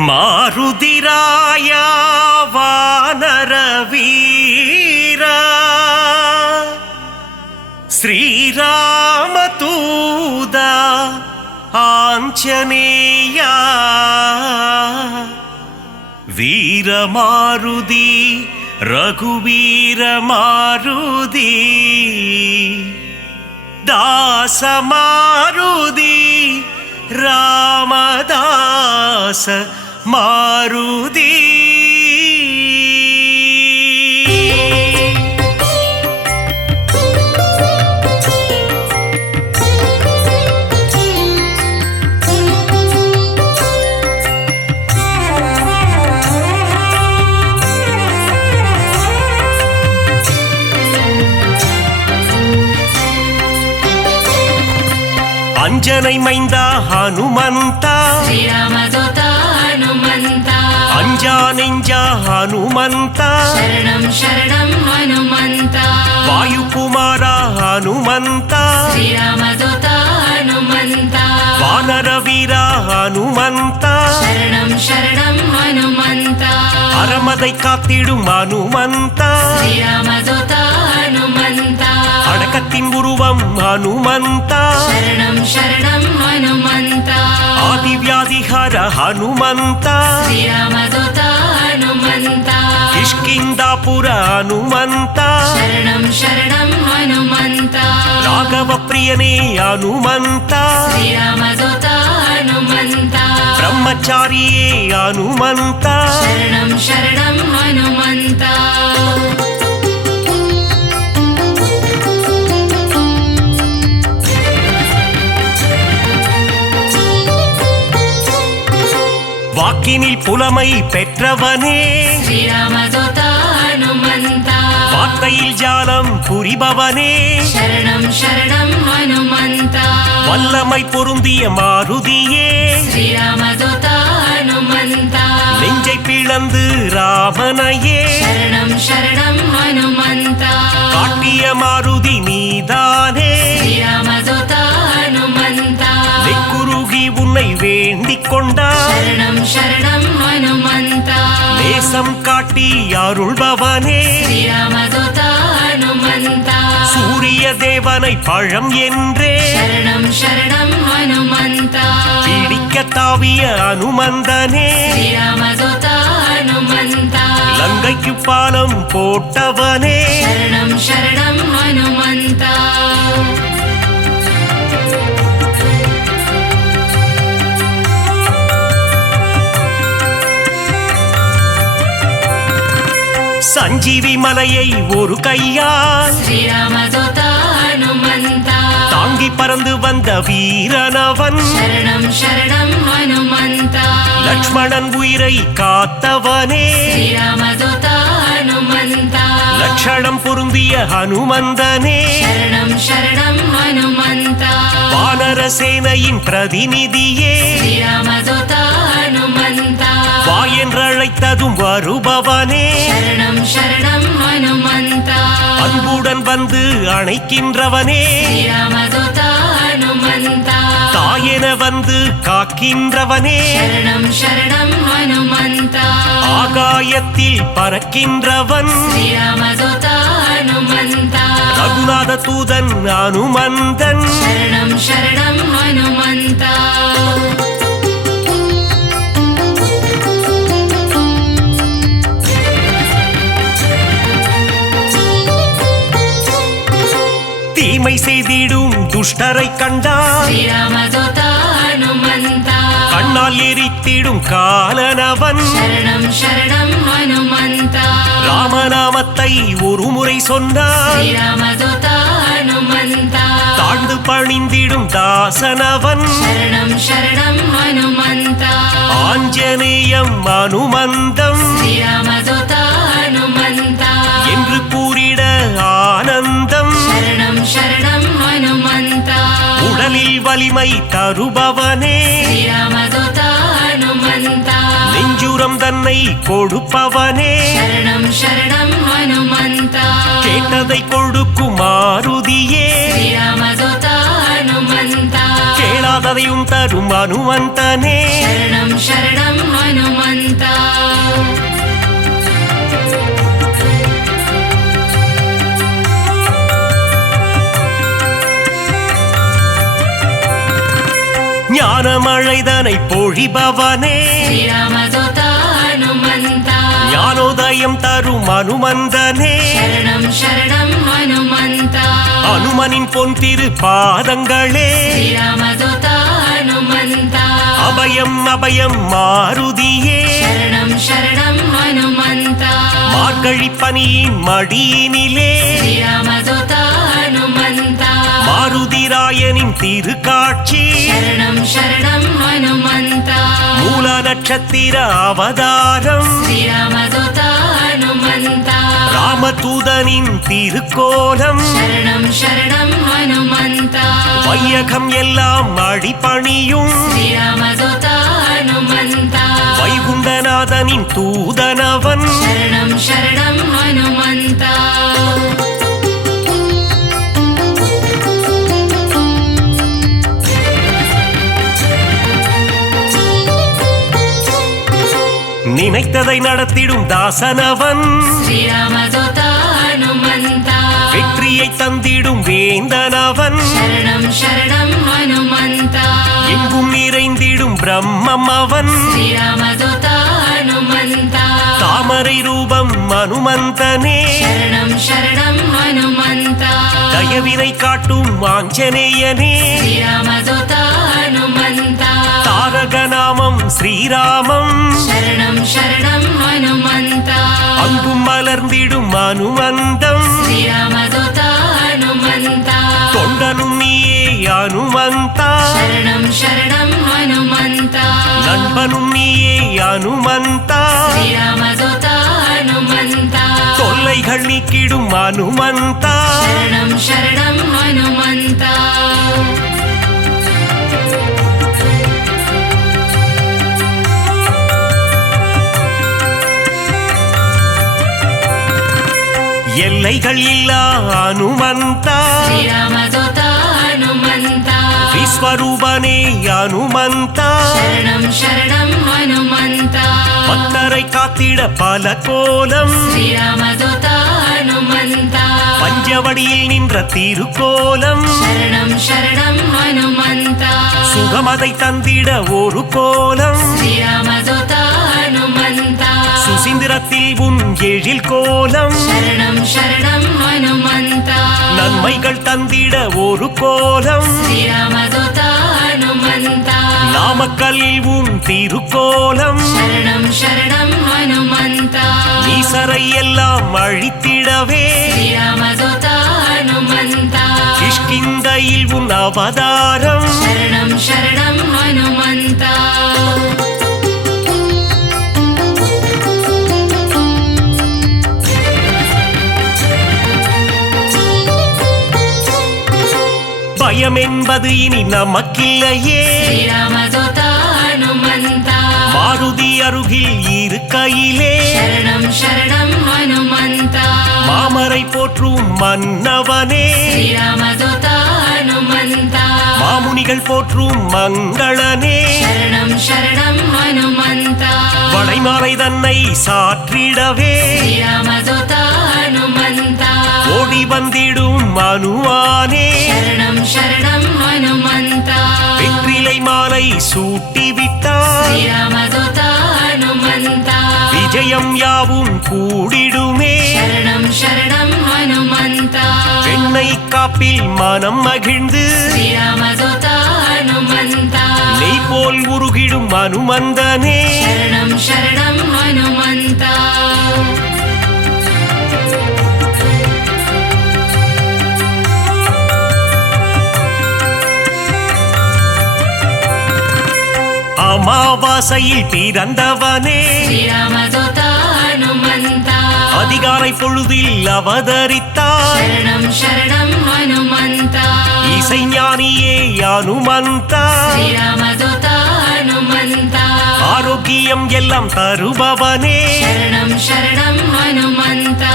ಮಾರುದಿರಾಯ ವಾನರ ವೀರ ಶ್ರೀರಾಮತೂದ ಆಂಜನೇಯ ವೀರ ಮಾರುದಿ ರಘುವೀರ ಮಾರುದಿ ದಾಸ ಮಾರುದಿ ರಾಮದಾಸ ಮಾರುದಿ ಅಂಜನೈ ಮೈಂದ ಹನುಮಂತ ಶ್ರೀರಾಮದೂತ ಹನುಮಂತ ಅಂಜಾನೆಂಜ ಹನುಮಂತ ಶರಣಂ ಶರಣಂ ಹನುಮಂತ ವಾಯುಕುಮಾರ ಹನುಮಂತ ಶ್ರೀರಾಮದೂತ ಹನುಮಂತ ವಾನರ ವೀರ ಹನುಮಂತ ಶರಣಂ ಶರಣಂ ಹನುಮಂತ ಅರಮதை காத்திடும் ಹನುಮಂತ ಶ್ರೀರಾಮದೂತ ಹನುಮಂತ அடக்கத்தின் உருவம் ಹನುಮಂತ ಶರಣಂ ಶರಣಂ ಹನುಮಂತ ಆದಿವ್ಯಾಧಿಹರ ಹನುಮಂತ ಶ್ರೀರಾಮದೂತ ಹನುಮಂತ ಕಿಷ್ಕಿಂದಾಪುರ ಹನುಮಂತ ಶರಣಂ ಶರಣಂ ಹನುಮಂತ ರಾಘವ ಪ್ರಿಯನೇ ಹನುಮಂತ ಶ್ರೀರಾಮದೂತ ಹನುಮಂತ ಬ್ರಹ್ಮಚಾರಿಯೇ ಹನುಮಂತ ಶರಣಂ ಶರಣಂ ಹನುಮಂತ வாக்கினில் புலமை பெற்றவனே ಶ್ರೀರಾಮದೂತ ಹನುಮಂತ வார்த்தையில் ஜாலம் புரிபவனே ಶರಣಂ ಶರಣಂ ಹನುಮಂತ வல்லமை பொருந்திய மாருதியே ಶ್ರೀರಾಮದೂತ ಹನುಮಂತ நெஞ்சை பிளந்து ராமனையே ಶರಣಂ ಶರಣಂ ಹನುಮಂತ காட்டிய மாருதி நீதானே ಶ್ರೀರಾಮದೂತ ಹನುಮಂತ நெக்குருகி உன்னை வேண்டிக் கொண்டார் ಶರಣಂ ಶರಣಂ ಹನುಮಂತ நேசம் காட்டி அருள்பவனே ಶ್ರೀರಾಮದೂತ ಹನುಮಂತ சூரிய தேவனை பழம் என்றே ಶರಣಂ ಶರಣಂ ಹನುಮಂತ பிடிக்க தாவிய அனுமந்தனே ಶ್ರೀರಾಮದೂತ ಹನುಮಂತ லங்கைக்கு பாலம் போட்டவனே ಶರಣಂ ಶರಣಂ ಹನುಮಂತ சஞ்சீவி மலையை ஒரு கையால் ಶ್ರೀರಾಮದೂತ ಹನುಮಂತ தாங்கி பறந்து வந்த வீரனவன் ಶರಣಂ ಶರಣಂ ಹನುಮಂತ லக்ஷ்மணன் உயிரை காத்தவனே ಶ್ರೀರಾಮದೂತ ಹನುಮಂತ லட்சணம் பொருந்திய ஹனுமந்தனே ಶರಣಂ ಶರಣಂ ಹನುಮಂತ வானர சேனையின் பிரதிநிதியே ಶ್ರೀರಾಮದೂತ ಹನುಮಂತ வா என்றழைத்ததும் வருபவனே ಶರಣಂ ಶರಣಂ ಹನುಮಂತ அன்புடன் வந்து அணைக்கின்றவனே ಶ್ರೀರಾಮದೂತ ಹನುಮಂತ தாயென வந்து காக்கின்றவனே ಶರಣಂ ಶರಣಂ ಹನುಮಂತ ஆகாயத்தில் பறக்கின்றவன் ಶ್ರೀರಾಮದೂತ ಹನುಮಂತ ரகுநாத தூதன் அனுமந்தன் ಶರಣಂ ಶರಣಂ ಹನುಮಂತ தீமை செய்திடும் துஷ்டரை கண்டால் ಶ್ರೀರಾಮದೂತ ಹನುಮಂತ கண்ணால் எரித்திடும் காலனவன் ಶರಣಂ ಶರಣಂ ಹನುಮಂತ ராமநாமத்தை ஒரு முறை சொன்னால் ಶ್ರೀರಾಮದೂತ ಹನುಮಂತ தாழ்ந்து பணிந்திடும் தாசனவன் ಶರಣಂ ಶರಣಂ ಹನುಮಂತ ஆஞ்சநேயம் அனுமந்தம் ಶ್ರೀರಾಮದೂತ ಹನುಮಂತ என்று கூறிட ஆனந்தம் ಶರಣಂ ಶರಣಂ ಹನುಮಂತ உடலில் வலிமை தருபவனே ಶ್ರೀರಾಮದೂತ ಹನುಮಂತ நெஞ்சுரம் தன்னை கொடுப்பவனே ಶರಣಂ ಶರಣಂ ಹನುಮಂತ கேட்டதை கொடுக்கும் மாருதியே ಶ್ರೀರಾಮದೂತ ಹನುಮಂತ கேளா கேளாததையும் தரும் அனுமந்தனே शरणं शरणं हनुमन्ता ஞானமழைதனை பொழிபவனே श्रीरामदूता हनुमन्ता ஞானோதயம் தரும் அனுமந்தனே शरणं शरणं हनुमन्ता அனுமனின் பொன் திரு பாதங்களே श्रीरामदूता हनुमन्ता அபயம் அபயம் மாருதியே शरणं शरणं हनुमन्ता மார்கழி பனியின் மடியினிலே श्रीरामदूता हनुमन्ता மாருதிராயனின் திருக்காட்சி शरणं शरणं हनुमन्ता மூல நட்சத்திர அவதாரம் श्रीरामदूता हनुमन्ता ராமதூதனின் திருக்கோலம் शरणं शरणं हनुमन्ता வையகம் எல்லாம் அடிபணியும் श्रीरामदूता हनुमन्ता வைகுண்டநாதனின் தூதனவன் शरणं शरणं हनुमन्ता நினைத்ததை நடத்திடும் தாசனவன் श्रीरामदूता हनुमन्ता வெற்றியை தந்திடும் வேந்தனவன் शरणं शरणं हनुमन्ता எங்கும் நிறைந்திடும் பிரம்மம் அவன் श्रीरामदूता हनुमन्ता தாமரை ரூபம் அனுமந்தனே शरणं शरणं हनुमन्ता தயவினை காட்டும் ஆஞ்சநேயனே श्रीरामदूता हनुमन्ता தாரக நாமம் ஸ்ரீராமம் शरणं शरणं हनुमन्ता அங்கும் மலர்ந்திடும் அனுமந்தம் श्रीरामदूता हनुमन्ता தொண்டனும் நீயே அனுமந்தா शरणं शरणं हनुमन्ता நண்பனும் நீயே அனுமந்தா श्रीरामदूता हनुमन्ता தொல்லைகள் நீக்கிடும் அனுமந்தா शरणं शरणं हनुमन्ता எல்லைகள் இல்லா அனுமந்தா श्रीरामदूता हनुमन्ता விஸ்வரூபனே அனுமந்தா शरणं शरणं हनुमन्ता பக்தரை காத்திட பல கோலம் श्रीरामदूता हनुमन्ता பஞ்சவடியில் நின்ற திருக்கோலம் शरणं शरणं हनुमन्ता சுகமதை தந்திட ஒரு கோலம் श्रीरामदूता हनुमन्ता சுசீந்திரத்தில் உன் எழில் கோலம் शरणं शरणं हनुमन्ता நன்மைகள் தந்திட ஒரு கோலம் श्रीरामदूता हनुमन्ता நாமக்கல்லில் உன் திருக்கோலம் शरणं शरणं हनुमन्ता ஈசரை எல்லாம் அழித்திடவே श्रीरामदूता हनुमन्ता கிஷ்கிந்தையில் உன் அவதாரம் शरणं शरणं हनुमन्ता பயம் என்பது இனி நமக்கில்லையே श्रीरामदूता हनुमन्ता மாருதி அருகில் இருக்கையிலே शरणं शरणं हनुमन्ता மாமரை போற்றும் மன்னவனே श्रीरामदूता हनुमन्ता மாமுனிகள் போற்றும் மங்களனே शरणं शरणं हनुमन्ता வளைமாலை தன்னை சாற்றிடவே श्रीरामदूता हनुमन्ता ஓடி வந்திடும் மனுவானே शरणं शरणं हनुमन्ता வெற்றிலை மாலை சூட்டிவிட்டார் श्रीरामदूता हनुमन्ता விஜயம் யாவும் கூடிடுமே शरणं शरणं हनुमन्ता பெண்ணை காப்பில் மனம் மகிழ்ந்து श्रीरामदूता हनुमन्ता நெய் போல் உருகிடும் அனுமந்தனே शरणं शरणं हनुमन्ता அமாவாசையில் பிறந்தவனே श्रीरामदूता हनुमन्ता அதிகாலை பொழுதில் அவதரித்தார் शरणं शरणं हनुमन्ता இசைஞானியே அனுமந்தா श्रीरामदूता हनुमन्ता ஆரோக்கியம் எல்லாம் தருபவனே शरणं शरणं हनुमन्ता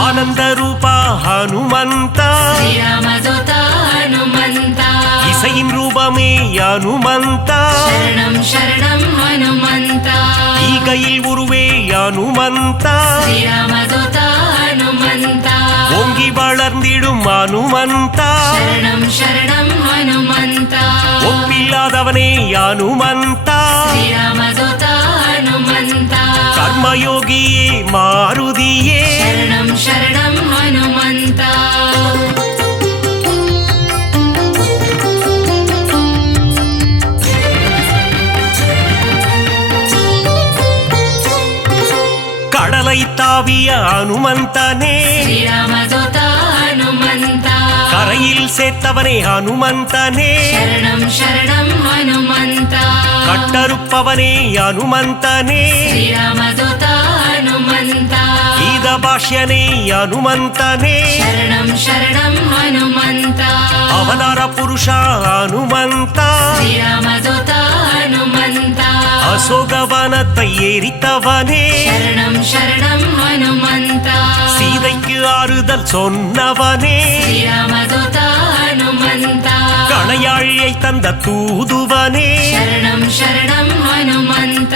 ஆனந்த ரூபா ஹனுமந்தா श्रीरामदूता हनुमन्ता ఇసైన్ రూపమే హనుమంత శరణం శరణం హనుమంత ஈகையில் உருவே ஹனுமந்த శ్రీరామదూత హనుమంత ஓங்கி வளர்ந்திடும் ஹனுமந்த శరణం శరణం హనుమంత ஒப்பில்லாதவனே ஹனுமந்த శ్రీరామదూత హనుమంత கர்மயோகியே மாருதியே శరణం శరణం హనుమంత கடலை தாவிய ஹனுமந்தனே శ్రీరామదూత హనుమంత கரையில் சேர்த்தவனே ஹனுமந்தனே శరణం శరణం హనుమంత கட்டறுப்பவனே ஹனுமந்தனே శ్రీరామదూత హనుమంత கீத பாஷ்யனே ஹனுமந்தனே శరణం శరణం హనుమంత அவதார புருஷா ஹனுமந்த శ్రీరామదూత హనుమంత அசோகவனத்தை எரித்தவனே శరణం శరణం హనుమంత சீதைக்கு ஆறுதல் சொன்னவனே శ్రీరామదూత హనుమంత கணையாழியை தந்த தூதுவனே శరణం శరణం హనుమంత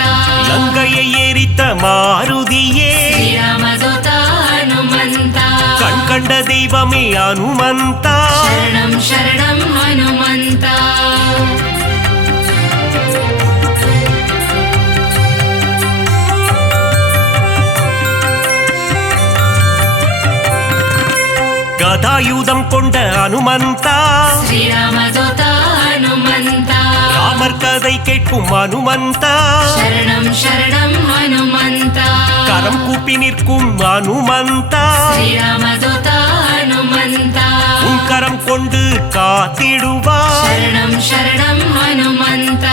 லங்கையை எரித்த மாருதியே శ్రీరామదూత హనుమంత கண் கண்ட தெய்வமே ஹனுமந்த శరణం శరణం హనుమంత கதாயுதம் கொண்ட ஹனுமந்தா శ్రీరామదూత హనుమంత ராமர் கதை கேட்கும் ஹனுமந்தா శరణం శరణం హనుమంత கரம் கூப்பி நிற்கும் ஹனுமந்தா శ్రీరామదూత హనుమంత உன் கரம் கொண்டு காத்திடுவார் శరణం శరణం హనుమంత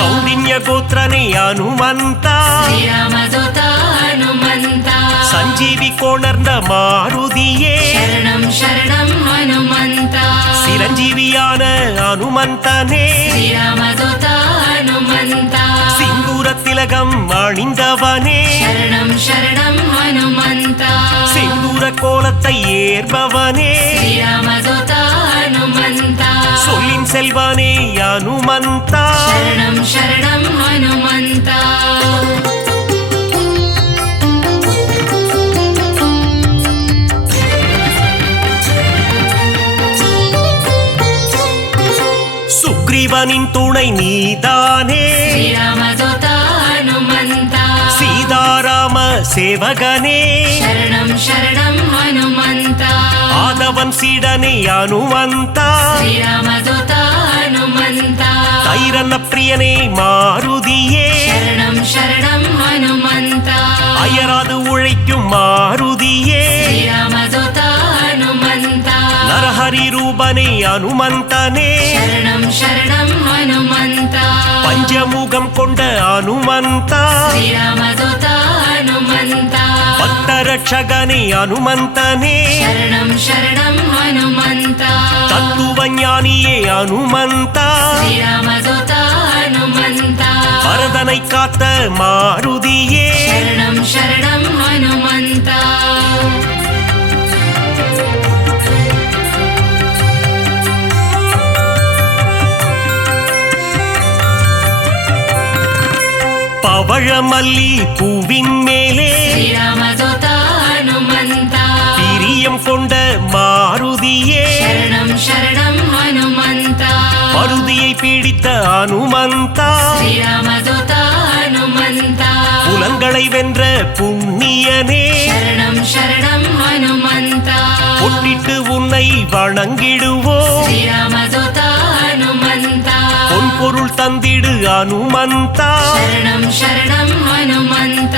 கௌண்டின்ய கோத்திரனே ஹனுமந்தா శ్రీరామదూత హనుమంత சஞ்சீவி கோணர்ந்த மாருதியே శరణం శరణం హనుమంత சிரஞ்சீவியான ஹனுமந்தனே శ్రీరామదూత హనుమంత சிந்தூர திலகம் அணிந்தவனே శరణం శరణం హనుమంత சிந்தூர கோலத்தை ஏற்பவனே శ్రీరామదూత హనుమంత சொல்லின் செல்வனே ஹனுமந்தா శరణం శరణం హనుమంత சுக்ரீவனின் துணை நீதானே శ్రీరామదూత హనుమంత சீதாராம சேவகனே శరణం శరణం హనుమంత ஆதவன் சீடனே ஹனுமந்தா శ్రీరామదూత హనుమంత தைரன்ன பிரியனே மாருதியே శరణం శరణం హనుమంత அயராது உழைக்கும் மாருதியே శ్రీరామదూత హనుమంత நரஹரி ரூபனே ஹனுமந்தனே శరణం శరణం హనుమంత பஞ்சமுகம் கொண்ட ஹனுமந்தா శ్రీరామదూత హనుమంత பக்தரட்சகனே ஹனுமந்தனே శరణం శరణం హనుమంత தத்துவ ஞானியே ஹனுமந்தா శ్రీరామదూత హనుమంత பரதனை காத்த மாருதியே శరణం శరణం హనుమంత பவழமல்லி பூவின் மேலே శ్రీరామదూత హనుమంత பிரியம் கொண்ட மாருதியே శరణం శరణం హనుమంత மருதியை பிடித்த ஹனுமந்தா శ్రీరామదూత హనుమంత புலங்களை வென்ற புண்ணியனே శరణం శరణం హనుమంత பொட்டிட்டு உன்னை வணங்கிடுவோம் శ్రీరామదూత హనుమంత பொன் பொருள் தந்திடு ஹனுமந்தா శరణం శరణం హనుమంత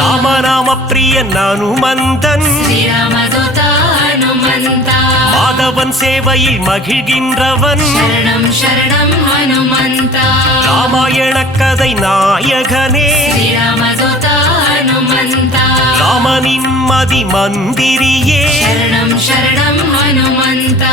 ராமநாம பிரியன் ஹனுமந்தன் శ్రీరామదూత హనుమంత மாதவன் சேவையில் மகிழ்கின்றவன் శరణం శరణం హనుమంత ராமாயண கதை நாயகனே శ్రీరామదూత హనుమంత ராமனின் மதி மந்திரியே శరణం శరణం హనుమంత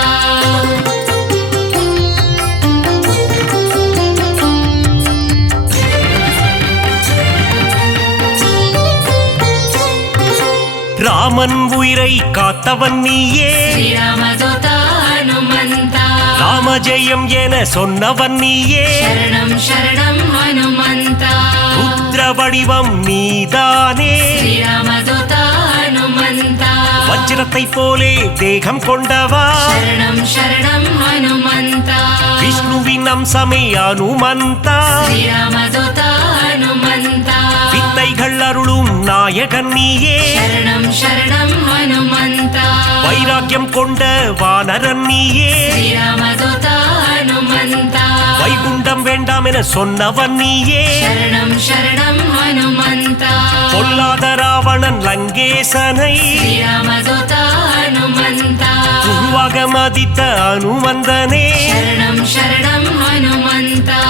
ராமன் உயிரை காத்தவன் நீயே శ్రీరామదూత హనుమంత ராமஜெயம் என சொன்னவன் நீயே சரணம் சரணம் ஹனுமந்தா ருத்ர வடிவம் நீதானே ஸ்ரீராமதூதா ஹனுமந்தா வஜ்ரத்தை போலே தேகம் கொண்டவா சரணம் சரணம் ஹனுமந்தா விஷ்ணுவின் அம்சமே அனுமந்தா ஸ்ரீராமதூதா ஹனுமந்தா வித்தைகள் அருளும் நாயகன் நீயே சரணம் சரணம் ஹனுமந்தா வைராக்கியம் கொண்ட வானரன் நீயே ஸ்ரீராமதூதா ஹனுமந்தா வைகுண்டம் வேண்டாம் என சொன்னவன் நீயே சரணம் சரணம் ஹனுமந்தா பொல்லாத ராவணன் லங்கேசனை ஸ்ரீராமதூதா ஹனுமந்தா உருவாக மதித்த அனுமந்தனே சரணம் சரணம் ஹனுமந்தா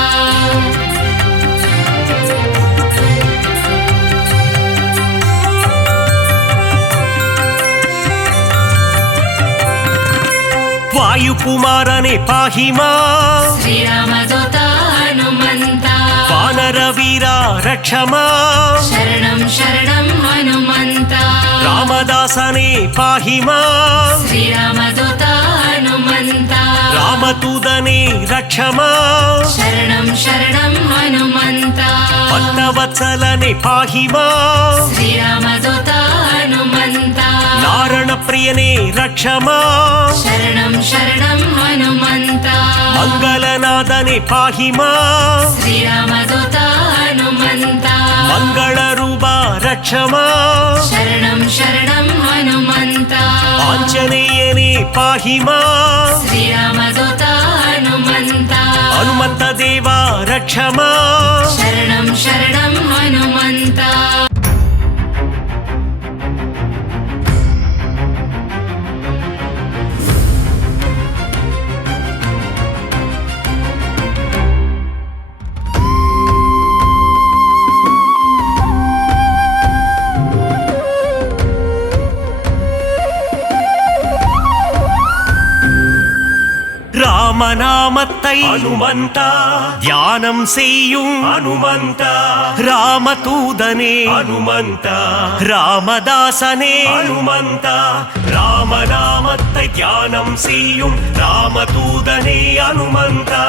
வாயுகுமாரனே பாஹிமா ஸ்ரீராமதூதா ஹனுமந்தா வானர வீரா ரக்ஷமா சரணம் சரணம் ஹனுமந்தா ராமதாசனே பாஹிமா ஸ்ரீராமதூதா ஹனுமந்தா ராமதூதனே ரக்ஷமா சரணம் சரணம் ஹனுமந்தா பக்தவத்சலனே பாஹிமா ஸ்ரீராமதூதா ஹனுமந்தா நாரண பிரியனே ரக்ஷமா சரணம் சரணம் ஹனுமந்தா மங்களநாதனே பாஹிமா ஸ்ரீராமதூதா ஹனுமந்தா மங்கள ரூபா ரக்ஷமா சரணம் சரணம் ஹனுமந்தா ஆஞ்சநேயனே பாஹிமா ஸ்ரீராமதூதா ஹனுமந்தா ஹனுமந்த தேவா ரக்ஷமா சரணம் சரணம் ஹனுமந்தா ராமநாமத்தை அனுமந்தா தியானம் செய்யும் அனுமந்தா ராமதூதனே அனுமந்தா ராமதாசனே அனுமந்தா ராமநாமத்தை தியானம் செய்யும் ராமதூதனே அனுமந்தா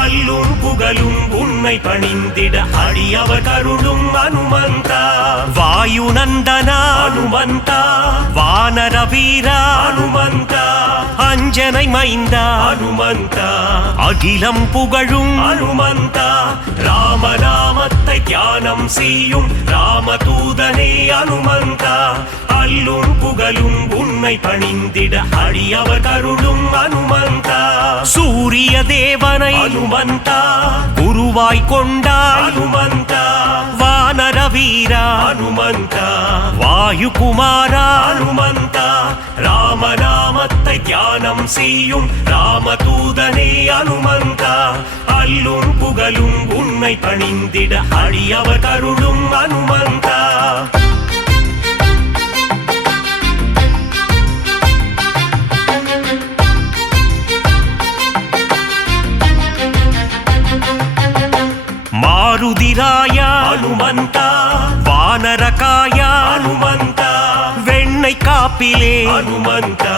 அல்லும் புகழும் உன்னை பணிந்திட அடியவர் கருளும் அனுமந்தா வாயுநந்தனா அனுமந்தா வானர வீரா அனுமந்தா அஞ்சனை மைந்தா அனுமந்தா அகிலம் புகழும் அனுமந்தா ராமநாமத்தை தியானம் செய்யும் ராமதூதனே அனுமந்தா அல்லும் புகழும் உன்னை பணிந்திட அடியவர் கருளும் அனுமந்தா சூரிய தேவனை அனுமந்தா குருவாய் கொண்டாய் அனுமந்தா வானர வீரா அனுமந்தா வாயுகுமாரா அனுமந்தா ராமநாமத்தை தியானம் செய்யும் ராமதூதனே அனுமந்தா அல்லும் புகழும் உன்னை பணிந்திட அடியவர் கருளும் அனுமந்தா மாருதிராய அனுமந்தா வானரகாய அனுமந்தா வெண்ணை காப்பிலே அனுமந்தா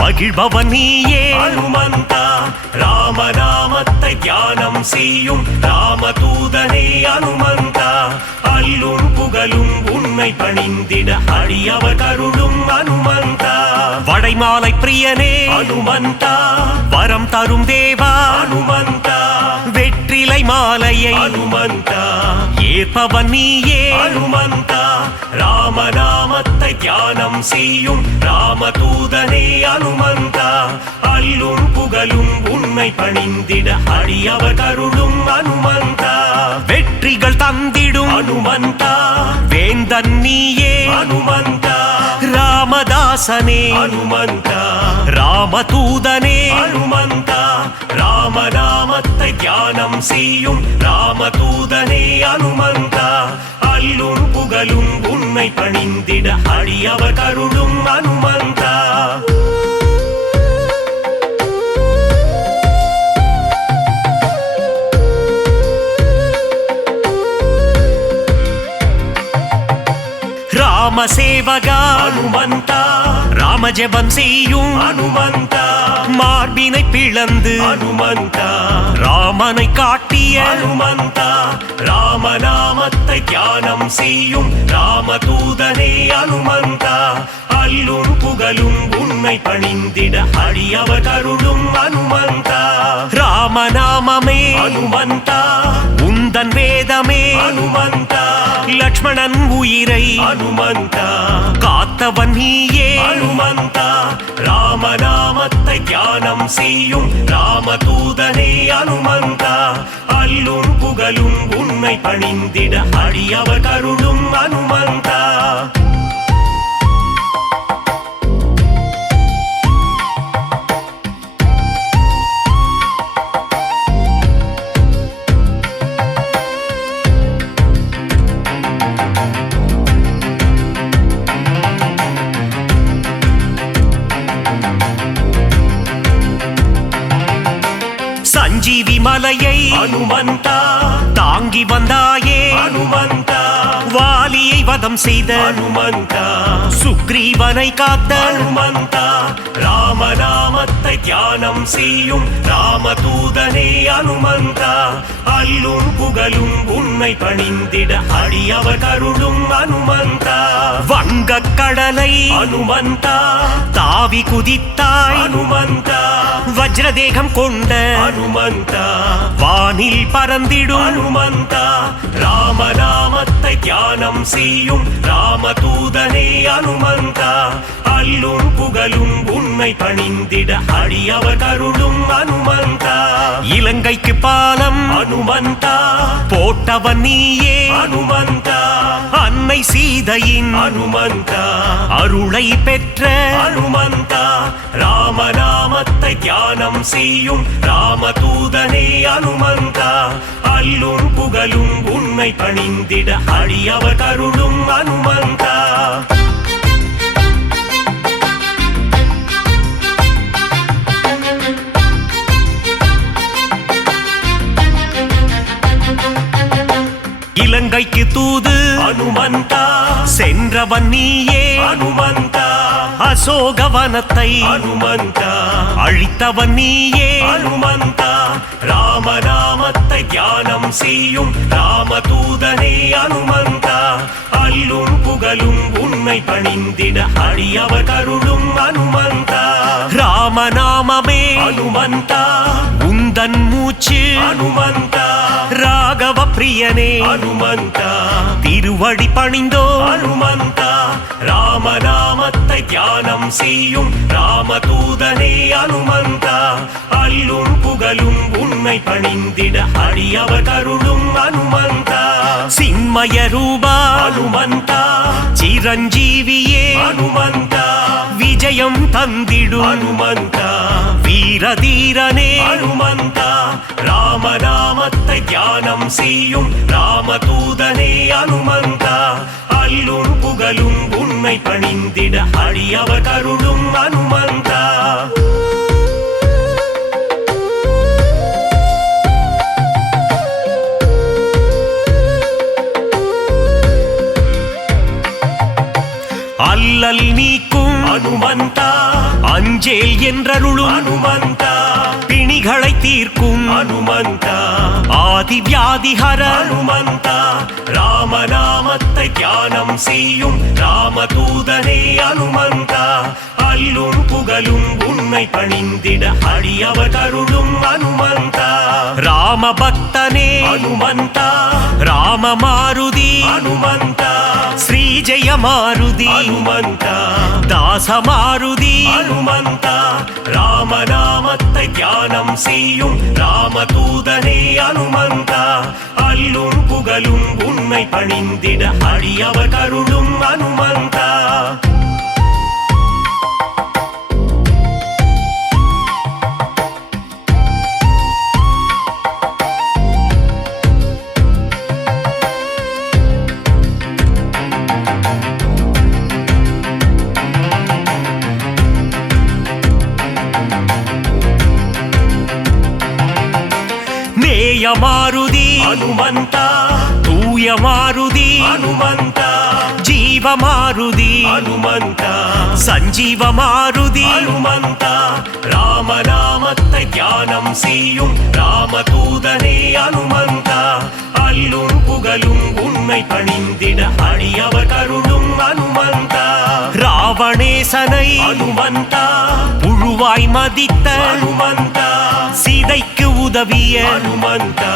மகிழ்பவன் நீயே அனுமந்தா ராமநாமத்தை தியானம் செய்யும் ராமதூதனே அனுமந்தா அல்லும் புகழும் உன்னை பணிந்திட அடியவர் கருளும் அனுமந்தா வடைமாலை பிரியனே அனுமந்தா வரம் தரும் தேவா அனுமந்தா வெற்றிலை மாலையை அனுமந்தா ஏற்பவன் நீயே அனுமந்தா ராமநாமத்தை தியானம் செய்யும் ராமதூதனே அனுமந்தா அல்லும் புகழும் உன்னை பணிந்திட அடியவர் கருளும் அனுமந்தா வெற்றிகள் தந்திடும் அனுமந்தா வேந்தன் நீயே அனுமந்தா ராமதாசனே அனுமந்தா ராமதூதனே அனுமந்தா ராமநாமத்தை தியானம் செய்யும் ராமதூதனே அனுமந்தா அல்லும் புகழும் உன்னை பணிந்திட அடியவர் கருளும் அனுமந்தா ராம சேவகா அனுமந்தா ராம ஜெபம் செய்யும் அனுமந்தா மார்பினை பிளந்து அனுமந்தா ராமனை காட்டிய அனுமந்தா ராமநாமத்தை தியானம் செய்யும் ராமதூதனே அனுமந்தா அல்லும் புகழும் உன்னை பணிந்திட அடியவர் கருளும் அனுமந்தா ராமநாமமே அனுமந்தா உந்தன் வேதமே அனுமந்தா லக்ஷ்மணன் உயிரை அனுமந்தா காத்தவன் நீயே அனுமந்தா ராமநாமத்தை தியானம் செய்யும் ராமதூதனே அனுமந்தா அல்லும் புகழும் உன்னை பணிந்திட அடியவர் கருளும் அனுமந்தா சஞ்சீவி மலையை அனுமந்தா தாங்கி வந்தாயே அனுமந்தா வாலியை வதம் செய்த அனுமந்தா சுக்ரீவனை காத்த அனுமந்தா ராமநாமத்தை தியானம் செய்யும் ராமதூதனே அனுமந்தா அல்லும் புகழும் உன்னை பணிந்திட அடியவர் கருளும் அனுமந்தா வங்கக் கடலை அனுமந்தா தாவி குதித்தாய் அனுமந்தா வஜ்ரதேகம் கொண்ட அனுமந்தா வானில் பறந்திடும் அனுமந்தா ராமநாமத்தை தியானம் செய்யும் ராமதூதனே அனுமந்தா அல்லும் புகழும் உன்னை பணிந்திட அடியவர் கருளும் அனுமந்தா இலங்கைக்கு பாலம் அனுமந்தா போட்டவன் நீயே அனுமந்தா அன்னை சீதையின் அனுமந்தா அருளை பெற்ற அனுமந்தா ராமநாமத்தை தியானம் செய்யும் ராமதூதனே அனுமந்தா அல்லும் புகழும் உன்னை பணிந்திட அடியவர் கருளும் அனுமந்தா இலங்கைக்கு தூது அனுமந்தா சென்றவன் நீயே அனுமந்தா அசோகவனத்தை அனுமந்தா அழித்தவன் நீயே அனுமந்தா ராமநாமத்தை தியானம் செய்யும் ராமதூதனே அனுமந்தா அல்லும் புகழும் உன்னை பணிந்திட அடியவர் கருளும் அனுமந்தா ராமநாமமே அனுமந்தா உந்தன் மூச்சு அனுமந்தா ராகவ பிரியனே அனுமந்தா திருவடி பணிந்தோ அனுமந்தா ராமநாமத்தை தியானம் செய்யும் ராமதூதனே அனுமந்தா அல்லும் புகழும் உன்னை பணிந்திட அடியவர் கருளும் அனுமந்தா சின்மய ரூபா அனுமந்தா சிரஞ்சீவியே அனுமந்தா விஜயம் தந்திடு அனுமந்தா வீரதீரனே அனுமந்தா ராமநாமத்தை தியானம் செய்யும் ராமதூதனே அனுமந்தா அல்லும் புகழும் உன்னை பணிந்திட அடியவர் கருளும் அனுமந்தா அல்லல் நீக்கும் அனுமந்தா அஞ்சேல் என்றருளும் அனுமந்தா பிணிகளை தீர்க்கும் அனுமந்தா ஆதி வியாதிஹர அனுமந்தா ராமநாமத்தை தியானம் செய்யும் ராமதூதனே அனுமந்தா அல்லும் புகழும் உன்னை பணிந்திட அடியவர் கருளும் அனுமந்தா ராம பக்தனே அனுமந்தா ராம மாருதி அனுமந்தா ஸ்ரீ ஜெய மாருதி அனுமந்தா தாச மாருதி அனுமந்தா ராமநாமத்தை தியானம் செய்யும் ராமதூதனே அனுமந்தா அல்லும் புகழும் உன்னை பணிந்திட அடியவர் கருளும் அனுமந்தா மாருதி ಹನುಮಂತ ತೂಯ ಮಾರುತಿ ಹನುಮಂತ ಜೀವ ಮಾರುತಿ ಹನುಮಂತ சஞ்சீவ மாருதி ஹனுமந்த ராமநாமத்தை தியானம் செய்யும் ராமதூதனே அனுமந்தா அல்லும் புகழும் உண்மை பணிந்திட அடியவர் கருளும் அனுமந்தா ராவணேசனை அனுமந்தா புழுவாய் மதித்த அனுமந்தா சீதைக்கு உதவிய அனுமந்தா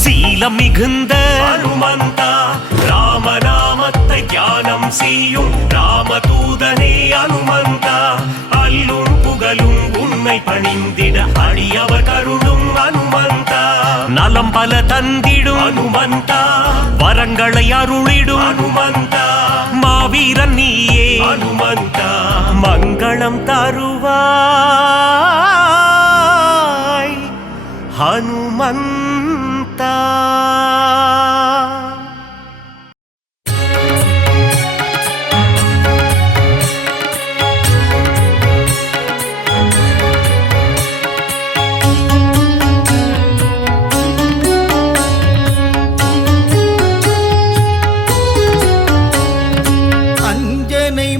சீலம் மிகுந்த அனுமந்தா ராமநாமத்தை தியானம் செய்யும் ராமதூதனே அனுமந்தா அல்லும் புகழும் உண்மை பணிந்திட அடியவர் கருளும் அனுமந்தா நலம் பல தந்திடும் அனுமந்தா வரங்களை அருளிடும் அனுமந்தா மாவீரன் நீயே அனுமந்தா மங்களம் தருவாய் ஹனுமந்தா.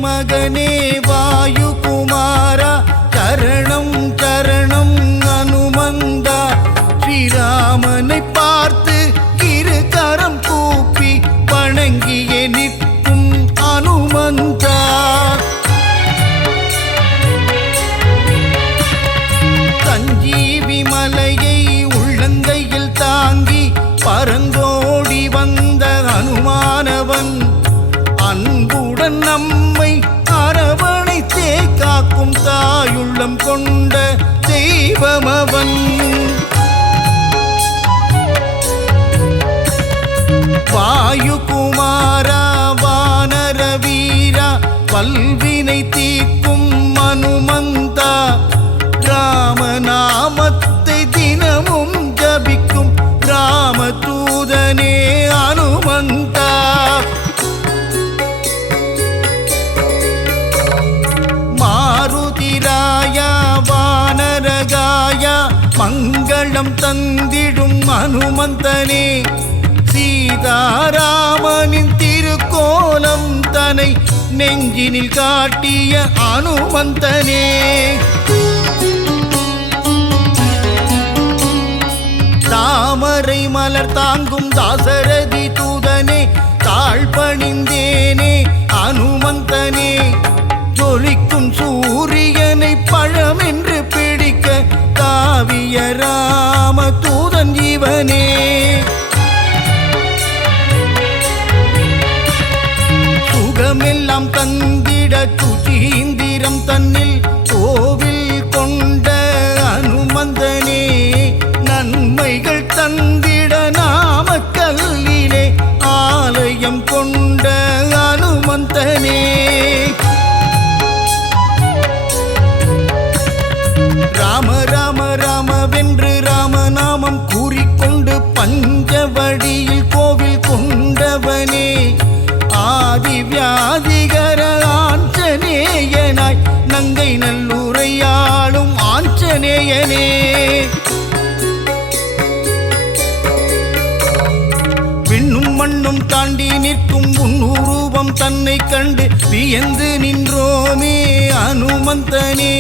மகனே வாயுகுமாரா சரணம் சரணம் அனுமந்தா ஸ்ரீராமனை பார்த்து இரு கரம் கூப்பி வணங்கியே நிற்கும் அனுமந்தா சஞ்சீவி மலையை உள்ளங்கையில் தாங்கி பரங்கோடி வந்த அனுமானவன் அன்புடன் நம்மை அரவணைத்தே காக்கும் தாயுள்ளம் கொண்ட தெய்வமவன் வாயுகுமாரா வானர வீரா வல்வினை தீர்க்கும் அனுமந்தா ராமநாமத்தை தினமும் ஜபிக்கும் ராமதூதனே அனுமந்தா மாருதிராயா வானரகாயா மங்களம் தந்திடும் அனுமந்தனே சீதாராமனின் திருக்கோலம் தனை நெஞ்சினில் காட்டிய அனுமந்தனே தாமரை மலர் தாங்கும் தாசரதி தூதனே தாழ்பணிந்தேனே அனுமந்தனே ஜொலிக்கும் சூரியனை பழமென்று பிடிக்க தாவிய ராம தூதன் இவனே சுகமெல்லாம் தந்திட சுசீந்திரம் தன்னில் கோவில் கொண்ட அனுமந்தனே நன்மைகள் தந்திட நாமக்கல்லிலே ஆலயம் கொண்ட அனுமந்தனே ராம ராம ராமவென்று ராமநாமம் கூறிக்கொண்டு பஞ்சவடியில் கோவில் கொண்டவனே ஆதி வியாதிகர ஆஞ்சநேயனாய் நங்கை நல்லுரையாளும் ஆஞ்சநேயனே விண்ணும் மண்ணும் தாண்டி நிற்கும் உன்னுருவம் தன்னை கண்டு வியந்து நின்றோமே அனுமந்தனே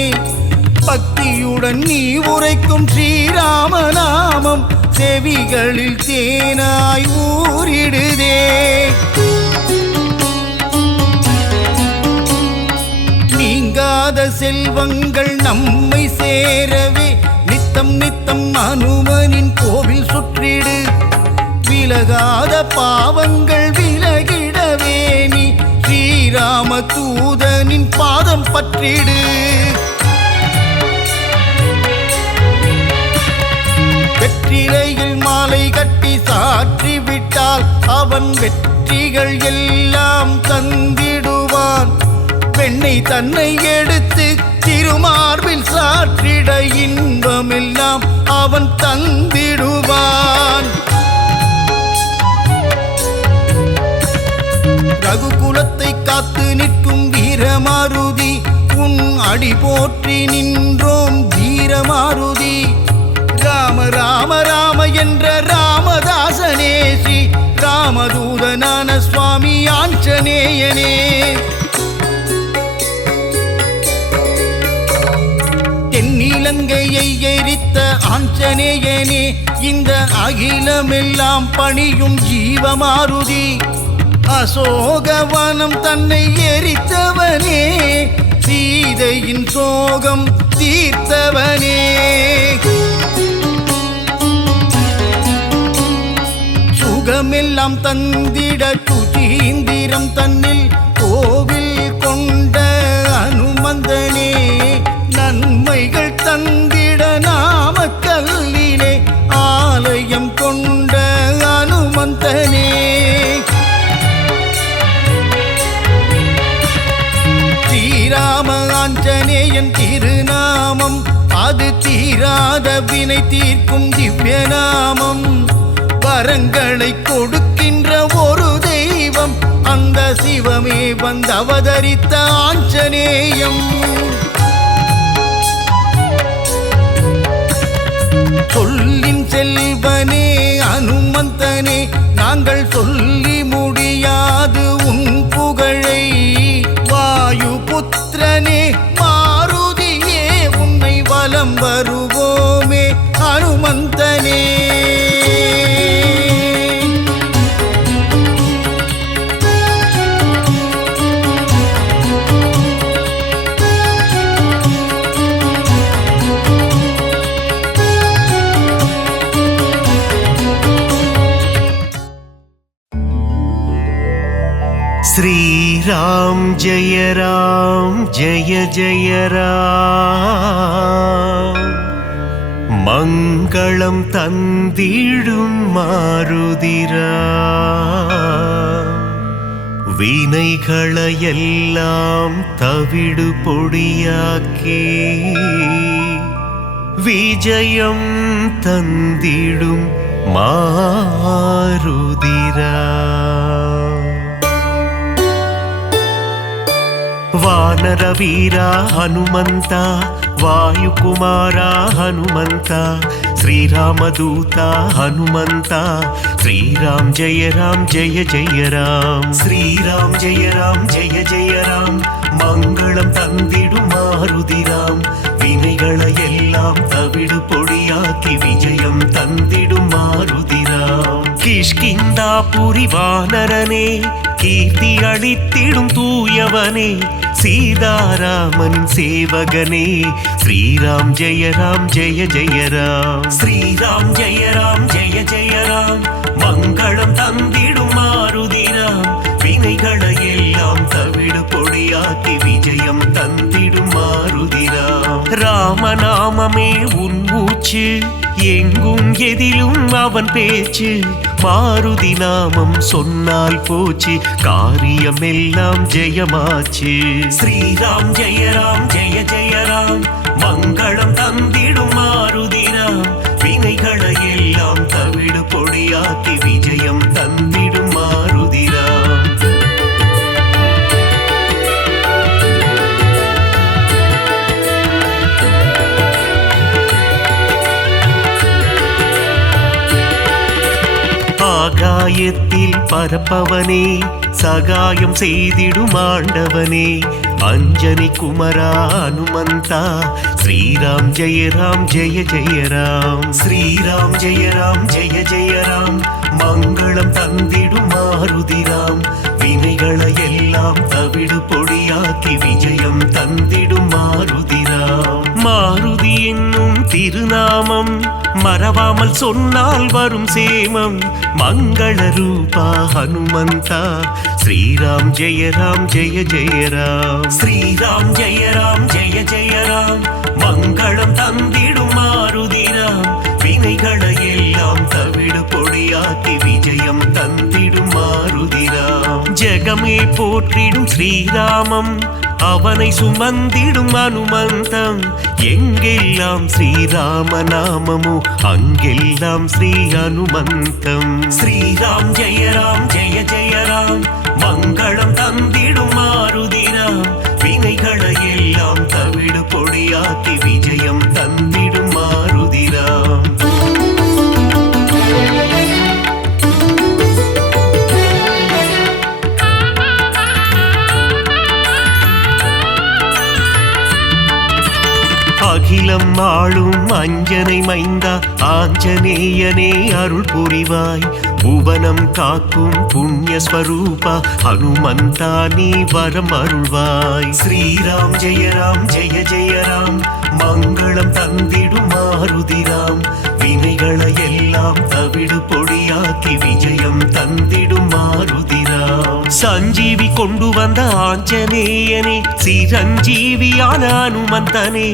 பக்தியுடன் நீ உரைக்கும் ஸ்ரீராமநாமம் செவிகளில் தேனாய் ஊறிடுதே நீங்காத செல்வங்கள் நம்மை சேரவே நித்தம் நித்தம் அனுமனின் கோவில் சுற்றிடு விலகாத பாவங்கள் விலகிடவே நீ ஸ்ரீராம தூதனின் பாதம் பற்றிடு வெற்றிலையில் மாலை கட்டி சாற்றி விட்டால் அவன் வெற்றிகள் எல்லாம் தந்திடுவான் பெண்ணை தன்னை எடுத்து திருமார்பில் சாற்றிட இன்பமெல்லாம் அவன் தந்திடுவான் ரகுகுலத்தை காத்து நிற்கும் வீரமாருதி உன் அடி போற்றி நின்றோம் வீரமாருதி ராம ராம ராம என்ற ராமதாசனே ஸ்ரீ ராமதூதனான சுவாமி ஆஞ்சநேயனே. தென்னிலங்கையை எரித்த ஆஞ்சநேயனே, இந்த அகிலமெல்லாம் பணியும் ஜீவமாருதி. அசோகவனம் தன்னை எரித்தவனே, சீதையின் சோகம் தீர்த்தவனே. சுகமெல்லாம் தந்திட சுதீந்திரம் தன்னில் கோவில் கொண்ட அனுமந்தனே, நன்மைகள் தந்திட நாமக்கல்லிலே ஆலயம் கொண்ட அனுமந்தனே. ஸ்ரீராம ஆஞ்சநேயன் திருநாமம், அது தீராத வினை தீர்க்கும் திவ்ய நாமம். வரங்களை கொடுக்கின்ற ஒரு தெய்வம், அந்த சிவமே வந்து அவதரித்த ஆஞ்சநேயம். சொல்லின் செல்வனே அனுமந்தனே, நாங்கள் சொல்லி முடியாது உன் புகழை. வாயு புத்திரனே மாருதியே, உன்னை வலம் வருவோமே அனுமந்தனே. श्रीराम जय जय राम, மங்களம் தந்திடும் மாருதிரா. வினைகளையெல்லாம் தவிடு பொடியாக்கி விஜயம் தந்திடும் மாருதிரா. ವಾನರ ವೀರ ಹನುಮಂತ, ವಾಯುಕುಮಾರ ಹನುಮಂತ, ಶ್ರೀರಾಮದೂತ ಹನುಮಂತ. ಶ್ರೀರಾಮ್ ಜಯ ರಾಮ್ ಜಯ ಜಯ ರಾಮ್, ಶ್ರೀರಾಮ್ ಜಯ ರಾಮ್ ಜಯ ಜಯ ರಾಮ್. ಮಂಗಳಂ ತಂದಿಡು ಮಾರುದಿರಾಮ್, ವಿನೆಗಳ எல்லாம் தவிடு பொடியாக்கி விஜயம் தந்திடும் மாருதிராம். கிஷ்கிந்தாபுரி வானரனே, கீர்த்தி அளித்திடும் தூயவனே, சீதாராமனின் சேவகனே. ஸ்ரீராம் ஜெய ராம் ஜெய ஜெய ராம், ஸ்ரீராம் ஜெய ராம் ஜெய ஜெய ராம். மங்களம் தந்திடும் மாருதிராம், வினைகளை எல்லாம் தவிடு பொடியாக்கி விஜயம் தந்திடும் மாருதிராம். ராமநாமமே உன் மூச்சு, எங்கும் எதிலும் அவன் பேச்சு. மாருதி நாமம் சொன்னால் போச்சு, காரியம் எல்லாம் ஜெயமாச்சு. ஸ்ரீராம் ஜெய ராம் ஜெய ஜெய ராம், மங்களம் தந்திடும் மாருதிராம். வினைகளை எல்லாம் தவிடு பொடியாக்கி விஜயம் தந்திடும் மாருதிராம். ஆகாயத்தில் பரப்பவனே, சகாயம் செய்திடும் ஆண்டவனே. அஞ்சனி குமரா அனுமந்தா, ஸ்ரீராம் ஜெய ராம் ஜெய ஜெய ராம், ஸ்ரீராம் ஜெய ராம் ஜெய ஜெய ராம். மங்களம் தந்திடும் மாருதிராம், வினைகளை எல்லாம் தவிடு பொடியாக்கி விஜயம் தந்திடும் மாருதிராம். மாருதி என்னும் திருநாமம் மறவாமல் சொன்னால் வரும் சேமம். மங்கள ரூபா ஹனுமந்தா, ஸ்ரீராம் ஜெய ராம் ஜெய ஜெய ராம், ஸ்ரீராம் ஜெய ராம் ஜெய ஜெய ராம். மங்களம் தந்திடும் மாருதிராம், வினைகளை எல்லாம் தவிடு பொடியாக்கி விஜயம் தந்திடும் மாருதிராம். ஜெகமே போற்றிடும் ஸ்ரீராமம், அவனை சுமந்திடும் அனுமந்தம். எங்கெல்லாம் ஸ்ரீராம நாமமோ அங்கெல்லாம் ஸ்ரீ அனுமந்தம். ஸ்ரீராம் ஜெய ராம் ஜெய ஜெய ராம், மங்களம் தந்திடும் மாருதிராம். வினைகளை எல்லாம் தவிடு பொடியாக்கி விஜயம் தந்திடும் மாருதிராம். வாழும் அஞ்சனை மைந்தா ஆஞ்சநேயனே அருள் புரிவாய். புவனம் காக்கும் புண்ணிய ஸ்வரூபா ஹனுமந்தா நீ வரம் அருள்வாய். ஸ்ரீராம் ஜெய ராம் ஜெய ஜெய ராம் மங்களம் தந்திடும் மாருதிராம். வினைகளை எல்லாம் தவிடு பொடியாக்கி விஜயம் தந்திடும் மாருதிராம். சஞ்சீவி கொண்டு வந்த ஆஞ்சநேயனே சிரஞ்சீவியான அனுமந்தனே.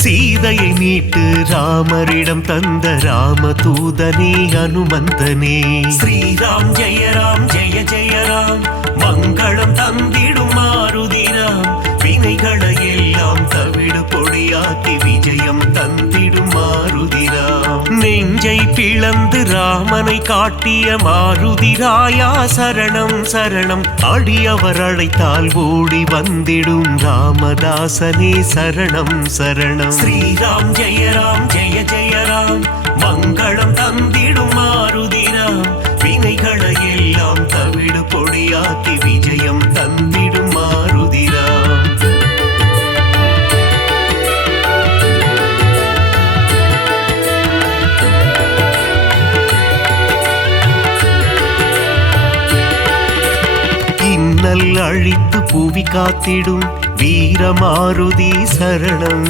சீதையை மீட்டு ராமரிடம் தந்த ராமதூதனே அனுமந்தனே. ஸ்ரீராம் ஜெய ராம் ஜெய ஜெய ராம் மங்களம் தந்திடும் மாருதிராம். வினைகளை எல்லாம் தவிடு பொடியாக்கி விஜயம் தந்திடும் மாருதிராம். நெஞ்சை பிளந்து ராமனை காட்டிய மாருதிராயா சரணம் சரணம். அடியவர் அழைத்தால் ஓடி வந்திடும் ராமதாசனே சரணம் சரணம். ஸ்ரீராம் ஜெய ராம் ஜெய ஜெய ராம் மங்களம் தந்திடும் மாருதிராம். வினைகளை எல்லாம் தவிடு பொடியாக்கி விஜயம் தந்திடும் மாருதிராம். இன்னல் அழித்து புவி காத்திடும் வீரமாருதி சரணம்.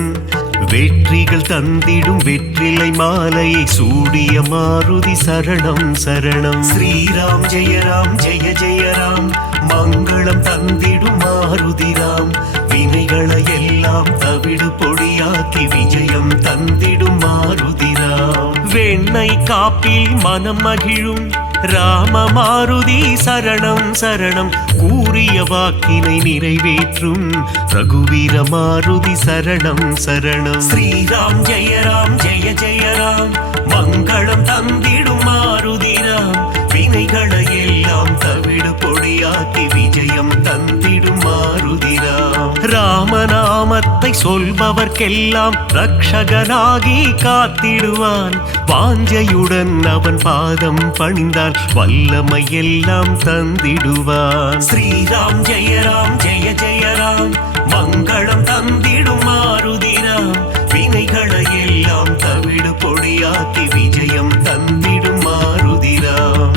வெற்றிகள் தந்திடும் வெற்றிலை மாலையை சூடிய மாருதி சரணம் சரணம். ஸ்ரீராம் ஜெய ராம் ஜெய ஜெய ராம் மங்களம் தந்திடும் மாருதிராம். வினைகளை எல்லாம் தவிடு பொடியாக்கி விஜயம் தந்திடும் மாருதிராம். வெண்ணை காப்பில் மனம் மகிழும் ராம மாருதி சரணம் சரணம். கூறிய வாக்கினை நிறைவேற்றும் ரகுவீர மாருதி சரணம் சரணம். ஸ்ரீராம் ஜெய ராம் ஜெய ஜெய ராம் மங்களம் தந்திடும் மாருதிராம். வினைகளை எல்லாம் தவிடு பொடியாக்கி விஜயம் தந்திடும் மாருதிராம். ராமநாமத்தை சொல்பவர்க்கெல்லாம் ரக்ஷகனாகி காத்திடுவான். வாஞ்சையுடன் அவன் பாதம் பணிந்தால் வல்லமை எல்லாம் தந்திடுவான். ஸ்ரீராம் ஜெய ராம் ஜெய ஜெய ராம் மங்களம் தந்திடும் மாருதிராம். வினைகளை எல்லாம் தவிடு பொடியாக்கி விஜயம் தந்திடும் மாருதிராம்.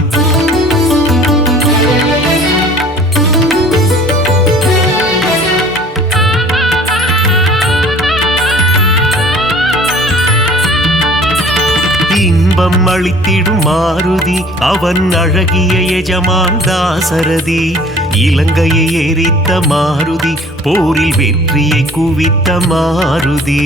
இன்பம் அளித்திடும் மாருதி அவன் அழகிய எஜமான் தாசரதி. இலங்கையை எரித்த மாருதி போரில் வெற்றியை குவித்த மாருதி.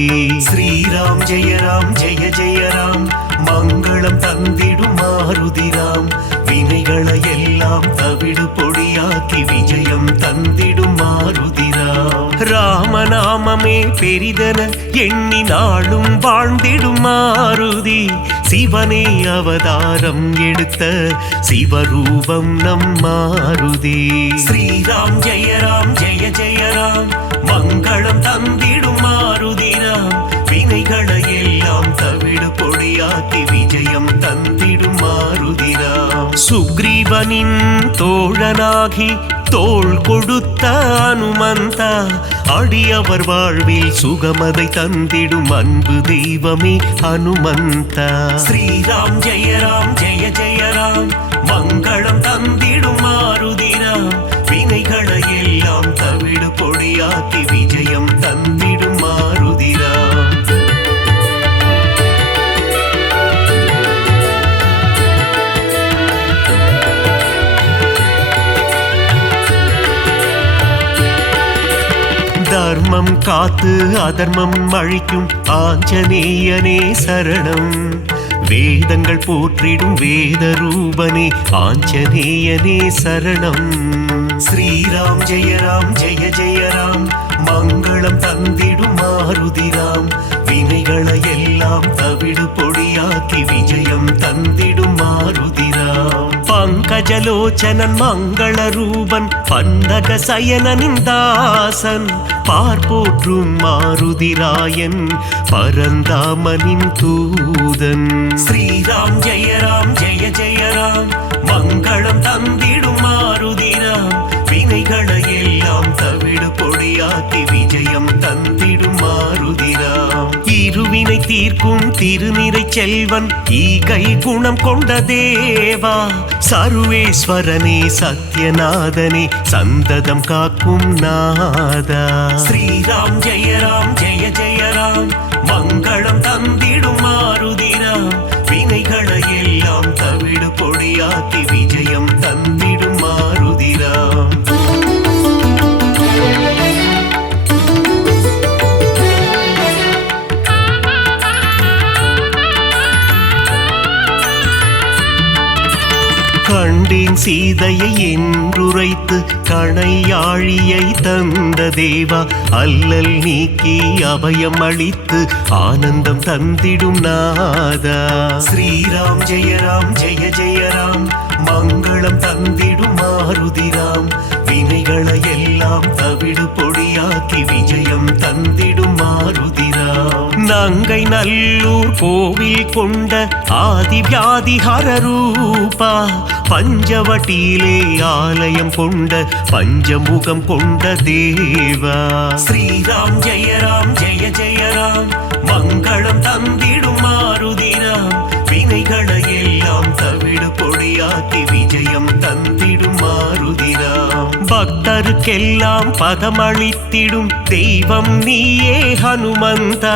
ஸ்ரீராம் ஜெய ராம் ஜெய ஜெய ராம் மங்களம் தந்திடும் மாருதிராம். வினைகளை எல்லாம் தவிடு பொடியாக்கி விஜயம் தந்திடும் மாருதிராம். ராமநாமமே பெரிதன எண்ணி நாளும் வாழ்ந்திடும் மாருதி. சிவனே அவதாரம் எடுத்த சிவரூபம் நம் மாருதி. ஸ்ரீராம் ஜெய ராம் ஜெய ஜெய ராம் மங்களம் தந்திடும் மாருதிராம். வினைகளை எல்லாம் தவிடு பொடியாக்கி விஜயம் தந்திடும் மாருதிராம். சுக்ரீவனின் தோழனாகி தோள் கொடுத்த அனுமந்தா. அடியவர் வாழ்வில் சுகமதை தந்திடும் அன்பு தெய்வமே அனுமந்தா. ஸ்ரீராம் ஜெய ராம் ஜெய ஜெய ராம் மங்களம் தந்திடும் மாருதிராம். வினைகளை எல்லாம் தவிடு பொடியாக்கி விஜயம் தந்திடும் மாருதிராம். தர்மம் காத்து அதர்மம் அழிக்கும் ஆஞ்சநேயனே சரணம். வேதங்கள் போற்றிடும் வேத ரூபனே ஆஞ்சநேயனே சரணம். ஸ்ரீராம் ஜெய ராம் ஜெய ஜெய ராம் மங்களம் தந்திடும் மாருதிராம். வினைகளை எல்லாம் தவிடு பொடியாக்கி விஜயம் தந்திடும் மாருதிராம். பங்கஜலோச்சனன் மங்கள ரூபன் பந்தக சயனனின் தாசன். பார்ப்போற்றும் மாருதிராயன் பரந்தாமனின் தூதன். ஸ்ரீராம் ஜெய ராம் ஜெய ஜெய ராம் மங்களம் தந்திடும் மாருதிராம். வினைகளை எல்லாம் தவிடு பொடியாக்கி விஜயம் தந்திடும் மாருதிராம். இருவினை தீர நீக்கும் திருநிறை செல்வன் ஈகை குணம் கொண்ட தேவா சர்வேஸ்வரனே சத்யநாதனே சந்ததம் காக்கும் நாதா ஸ்ரீராம் ஜெய ராம் ஜெய ஜெய ராம் மங்களம் தந்திடும் மாருதிராம் வினைகளை எல்லாம் தவிடு பொடியாக்கி விஜயம் தந்திடும் மாருதிராம் கண்டேன் சீதையை என்றுரைத்து கணையாழியை தந்த தேவா அல்லல் நீக்கி அபயம் அளித்து ஆனந்தம் தந்திடும் நாதா ஸ்ரீராம் ஜெய ராம் ஜெய ஜெய ராம் மங்களம் தந்திடும் மாருதிராம் வினைகளை எல்லாம் தவிடு பொடியாக்கி விஜயம் தந்திடும் மாருதிராம் நங்கை நல்லூர் கோவில் கொண்ட ஆதிவியாதிஹர ரூபா பஞ்சவட்டியிலே ஆலயம் கொண்ட பஞ்சமுகம் கொண்ட தேவா ஸ்ரீராம் ஜெய ராம் ஜெய ஜெய ராம் மங்களம் தந்திடும் மாருதிராம் வினைகளை எல்லாம் தவிடு பொடியாக்கி விஜயம் தந்திடும் மாருதிராம் பக்தருக்கெல்லாம் பதமளித்திடும் தெய்வம் நீயே ஹனுமந்தா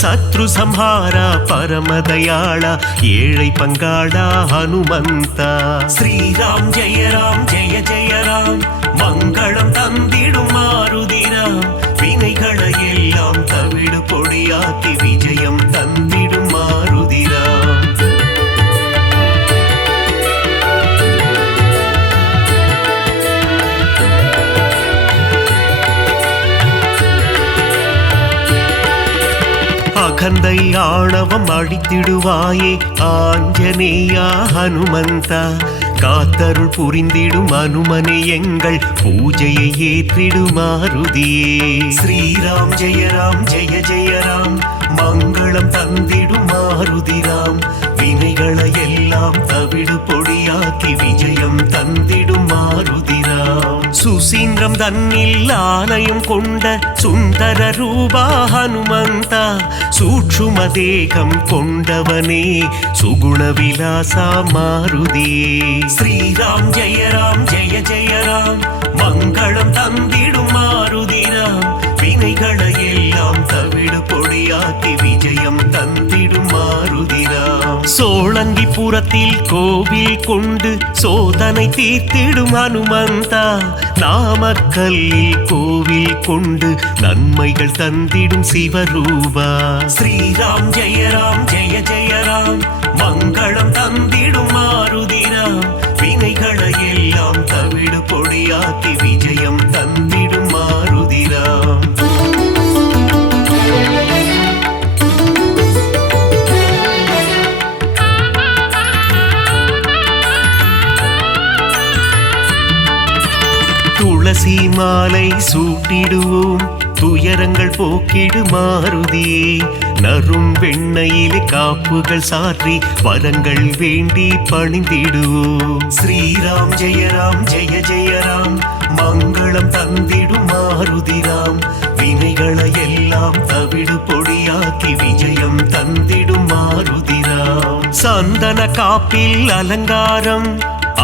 சத்ரு சம்ஹாரா பரமதயாளா ஏழை பங்காளா ஹனுமந்தா ஸ்ரீராம் ஜெய ராம் ஜெய ஜெய ராம் மங்களம் தந்திடும் மாருதிராம் வினைகளை எல்லாம் தவிடு பொடியாக்கி விஜயம் தந்திடும் மாருதிராம் அகந்தை ஆணவம் அழித்திடுவாயே ஆஞ்சநேயா ஹனுமந்தா காத்தருள் புரிந்திடும் அனுமனே எங்கள் பூஜையை ஏற்றிடும் மாருதியே ஸ்ரீராம் ஜெய ராம் ஜெய ஜெய ராம் மங்களம் தந்திடும் மாருதிராம் வினைகளை எல்லாம் தவிடு பொடியாக்கி விஜயம் தந்திடும் மாருதிராம் சுசீந்திரம் தன்னில் ஆலயம் கொண்ட சுந்தர ரூபா ஹனுமந்தா சூட்சும தேகம் கொண்டவனே சுகுண விலாசா மாருதியே ஸ்ரீராம் ஜெய ராம் ஜெய ஜெய ராம் மங்களம் தந்திடும் மாருதிராம் வினைகளை எல்லாம் தவிடு பொடியாக்கி விஜயம் தந்திடும் மாருதிராம் சோழங்கிபுரத்தில் கோவில் கொண்டு சோதனை தீர்த்திடும் ஹனுமந்தா நாமக்கல்லில் கோவில் கொண்டு நன்மைகள் தந்திடும் சிவரூபா ஸ்ரீராம் ஜெய ராம் ஜெய ஜெய ராம் மங்களம் தந்திடும் மாருதிராம் வினைகளை எல்லாம் தவிடு பொடியாக்கி விஜயம் தந்திடும் மாருதிராம் துளசி மாலை சூட்டிடுவோம் துயரங்கள் போக்கிடு மாருதியே நறும் வெண்ணையிலே காப்புகள் சாற்றி வரங்கள் வேண்டி பணிந்திடுவோம் ஸ்ரீராம் ஜெய ராம் ஜெய ஜெய ராம் மங்களம் தந்திடும் மாருதிராம் வினைகளை எல்லாம் தவிடு பொடியாக்கி விஜயம் தந்திடும் மாருதிராம் சந்தன காப்பில் அலங்காரம்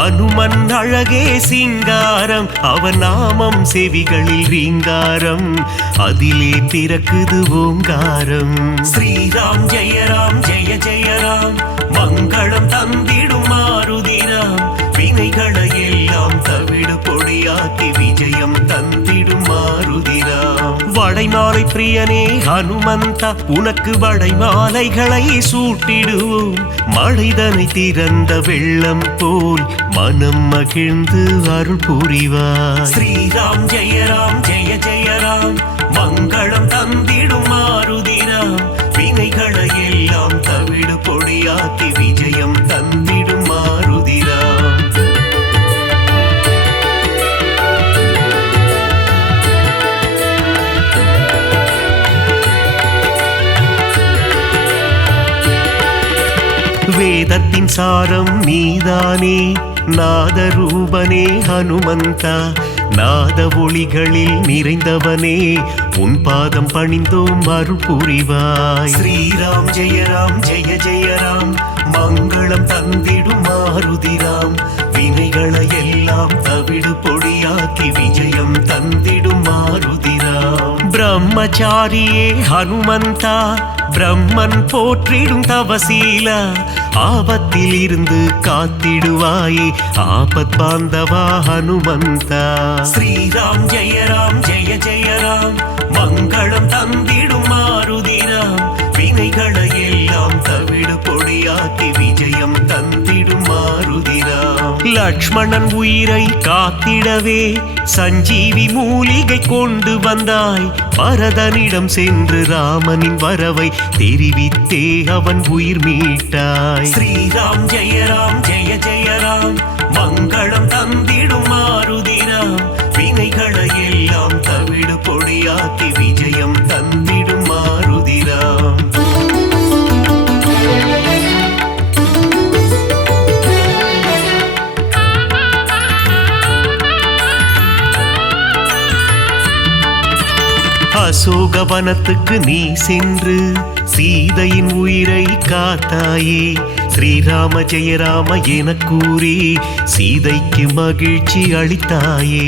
அனுமன் அழகே சிங்காரம் அவன் நாமம் செவிகளில் ரீங்காரம் அதிலே பிறக்குது ஓங்காரம் ஸ்ரீராம் ஜெய ராம் ஜெய ஜெய ராம் மங்களம் தந்திடும் மாருதிராம் வினைகளை எல்லாம் தவிடு பொடியாக்கி விஜயம் தந்திடும் மாருதிராம் வடைமாலை பிரியனே ஹனுமந்தா உனக்கு வடைமாலைகளை சூட்டிடுவோம் மழைதனை திறந்த வெள்ளம் போல் மனம் மகிழ்ந்து அருள் புரிவார் ஸ்ரீராம் ஜெய ராம் ஜெய ஜெய ராம் மங்களம் தந்திடும் மாருதிராம் வினைகளை எல்லாம் தவிடு பொடியாக்கி விஜயம் தந்திடும் மாருதிராம் வேதத்தின் சாரம் நீதானே நாதரூபனே ஹனுமந்தா நாத ஒளிகளில் நிறைந்தவனே உன் பாதம் பணிந்தோம் அருள் புரிவாய். ஸ்ரீராம் ஜெய ராம் ஜெய ஜெய ராம் மங்களம் தந்திடும் மாருதிராம் வினைகளை எல்லாம் தவிடு பொடியாக்கி விஜயம் தந்திடும் மாருதிராம். பிரம்மச்சாரியே ஹனுமந்தா பிரம்மன் போற்றிடும் தவசீலா ஆபத்தில் இருந்து காத்திடுவாயே ஆபத் பாந்தவா ஹனுமந்தா. ஸ்ரீராம் ஜெய ராம் ஜெய ஜெய ராம் மங்களம் தந்திடும் மாருதிராம் வினைகளை எல்லாம் தவிடு பொடியாக்கி விஜயம் தந்திடும் மாருதிராம். லக்ஷ்மணன் உயிரை காத்திடவே சஞ்சீவி மூலிகை கொண்டு வந்தாய் பரதனிடம் சென்று ராமனின் வரவை தெரிவித்தே அவன் உயிர் மீட்டாய். ஸ்ரீராம் ஜெய ராம் ஜெய ஜெய ராம் மங்களம் தந்திடும் மாருதிராம் வினைகளை எல்லாம் தவிடு பொடியாக்கி விஜயம் தந்திடும் மாருதிராம். அசோகவனத்துக்கு நீ சென்று சீதையின் உயிரை காத்தாயே ஸ்ரீராம ஜெய ராம என கூறி சீதைக்கு மகிழ்ச்சி அளித்தாயே.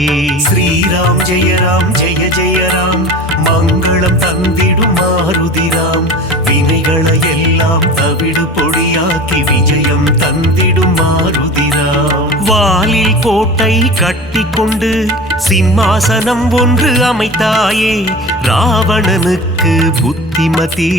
ஸ்ரீராம் ஜெய ராம் ஜெய ஜெய ராம் மங்களம் தந்திடும் மாருதிராம் வினைகளை எல்லாம் தவிடு பொடியாக்கி விஜயம் தந்திடும் மாருதிராம். வாலில் கோட்டை கட்டி கொண்டு சிம்மாசனம் ஒன்று அமைத்தாயே ராவணனுக்கு புத்திமதி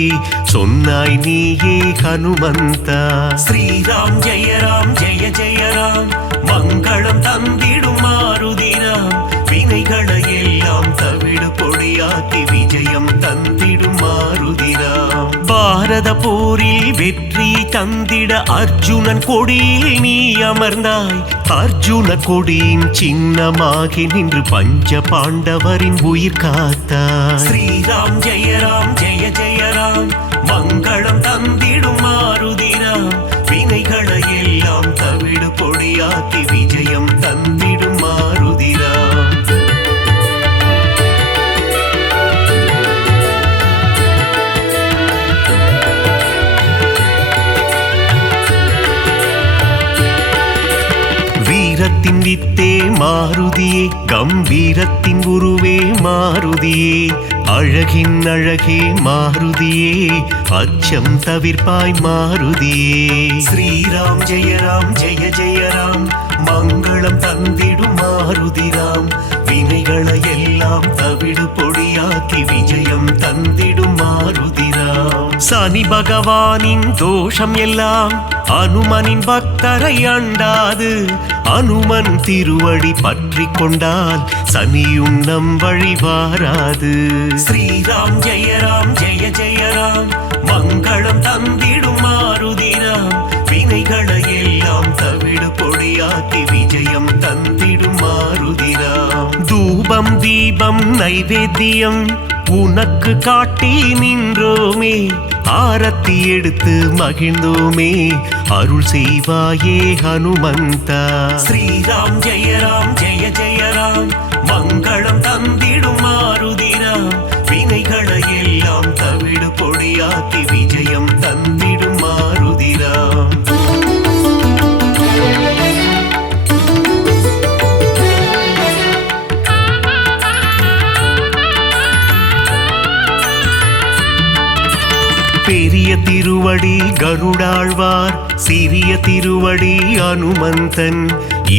சொன்னாய் நீயே ஹனுமந்தா. ஸ்ரீராம் ஜெய ராம் ஜெய ஜெய ராம் மங்களம் தந்திடும் மாருதிராம் வினைகளை எல்லாம் தவிடு பொடியாக்கி விஜயம் தந்திடும் மாருதிராம். பாரத போரில் வெற்றி தந்திட அர்ஜுனன் கொடியில் நீ அமர்ந்தாய் அர்ஜுன கொடியின் சின்னமாகி நின்று பஞ்ச பாண்டவரின் உயிர் காத்தாய். ஸ்ரீராம் ஜெய ராம் ஜெய ஜெய ராம் மங்களம் தந்திடும் மாருதிராம் வினைகளை எல்லாம் தவிடு பொடியாக்கி விஜயம் தந்திடும் மாருதிராம். வீரத்தின் வித்தே மாருதியே கம்பீரத்தின் உருவே மாருதியே அழகின் அழகே மாருதியே அச்சம் தவிர்ப்பாய் மாருதியே. ஸ்ரீராம் ஜெய ராம் ஜெய ஜெய ராம் மங்களம் தந்திடும் மாருதிராம் வினைகளை எல்லாம் தவிடு பொடியாக்கி விஜயம் தந்திடும் மாருதிராம். சனி பகவானின் தோஷம் எல்லாம் அனுமனின் பக்தரை அண்டாது அனுமன் திருவடி பற்றி கொண்டால் சனியும் நம் வழி வாராது. ஸ்ரீராம் ஜெய ராம் ஜெய ஜெய ராம் மங்களம் தந்திடும் மாருதிராம் வினைகளை எல்லாம் தவிடு பொடியாக்கி விஜயம் தந்திடும் மாருதிராம். தூபம் தீபம் நைவேத்தியம் உனக்கு காட்டி நின்றோமே ஆரத்தி எடுத்து மகிழ்ந்தோமே அருள் செய்வாயே ஹனுமந்தா. ஸ்ரீராம் ஜெய ராம் ஜெய ஜெய ராம் மங்களம் தந்திடும் மாருதிராம் வினைகளை எல்லாம் தவிடு பொடியாக்கி விஜயம் தந்திடும் மாருதிராம். பெரிய திருவடி கருடாழ்வார் சிறிய திருவடி அனுமந்தன்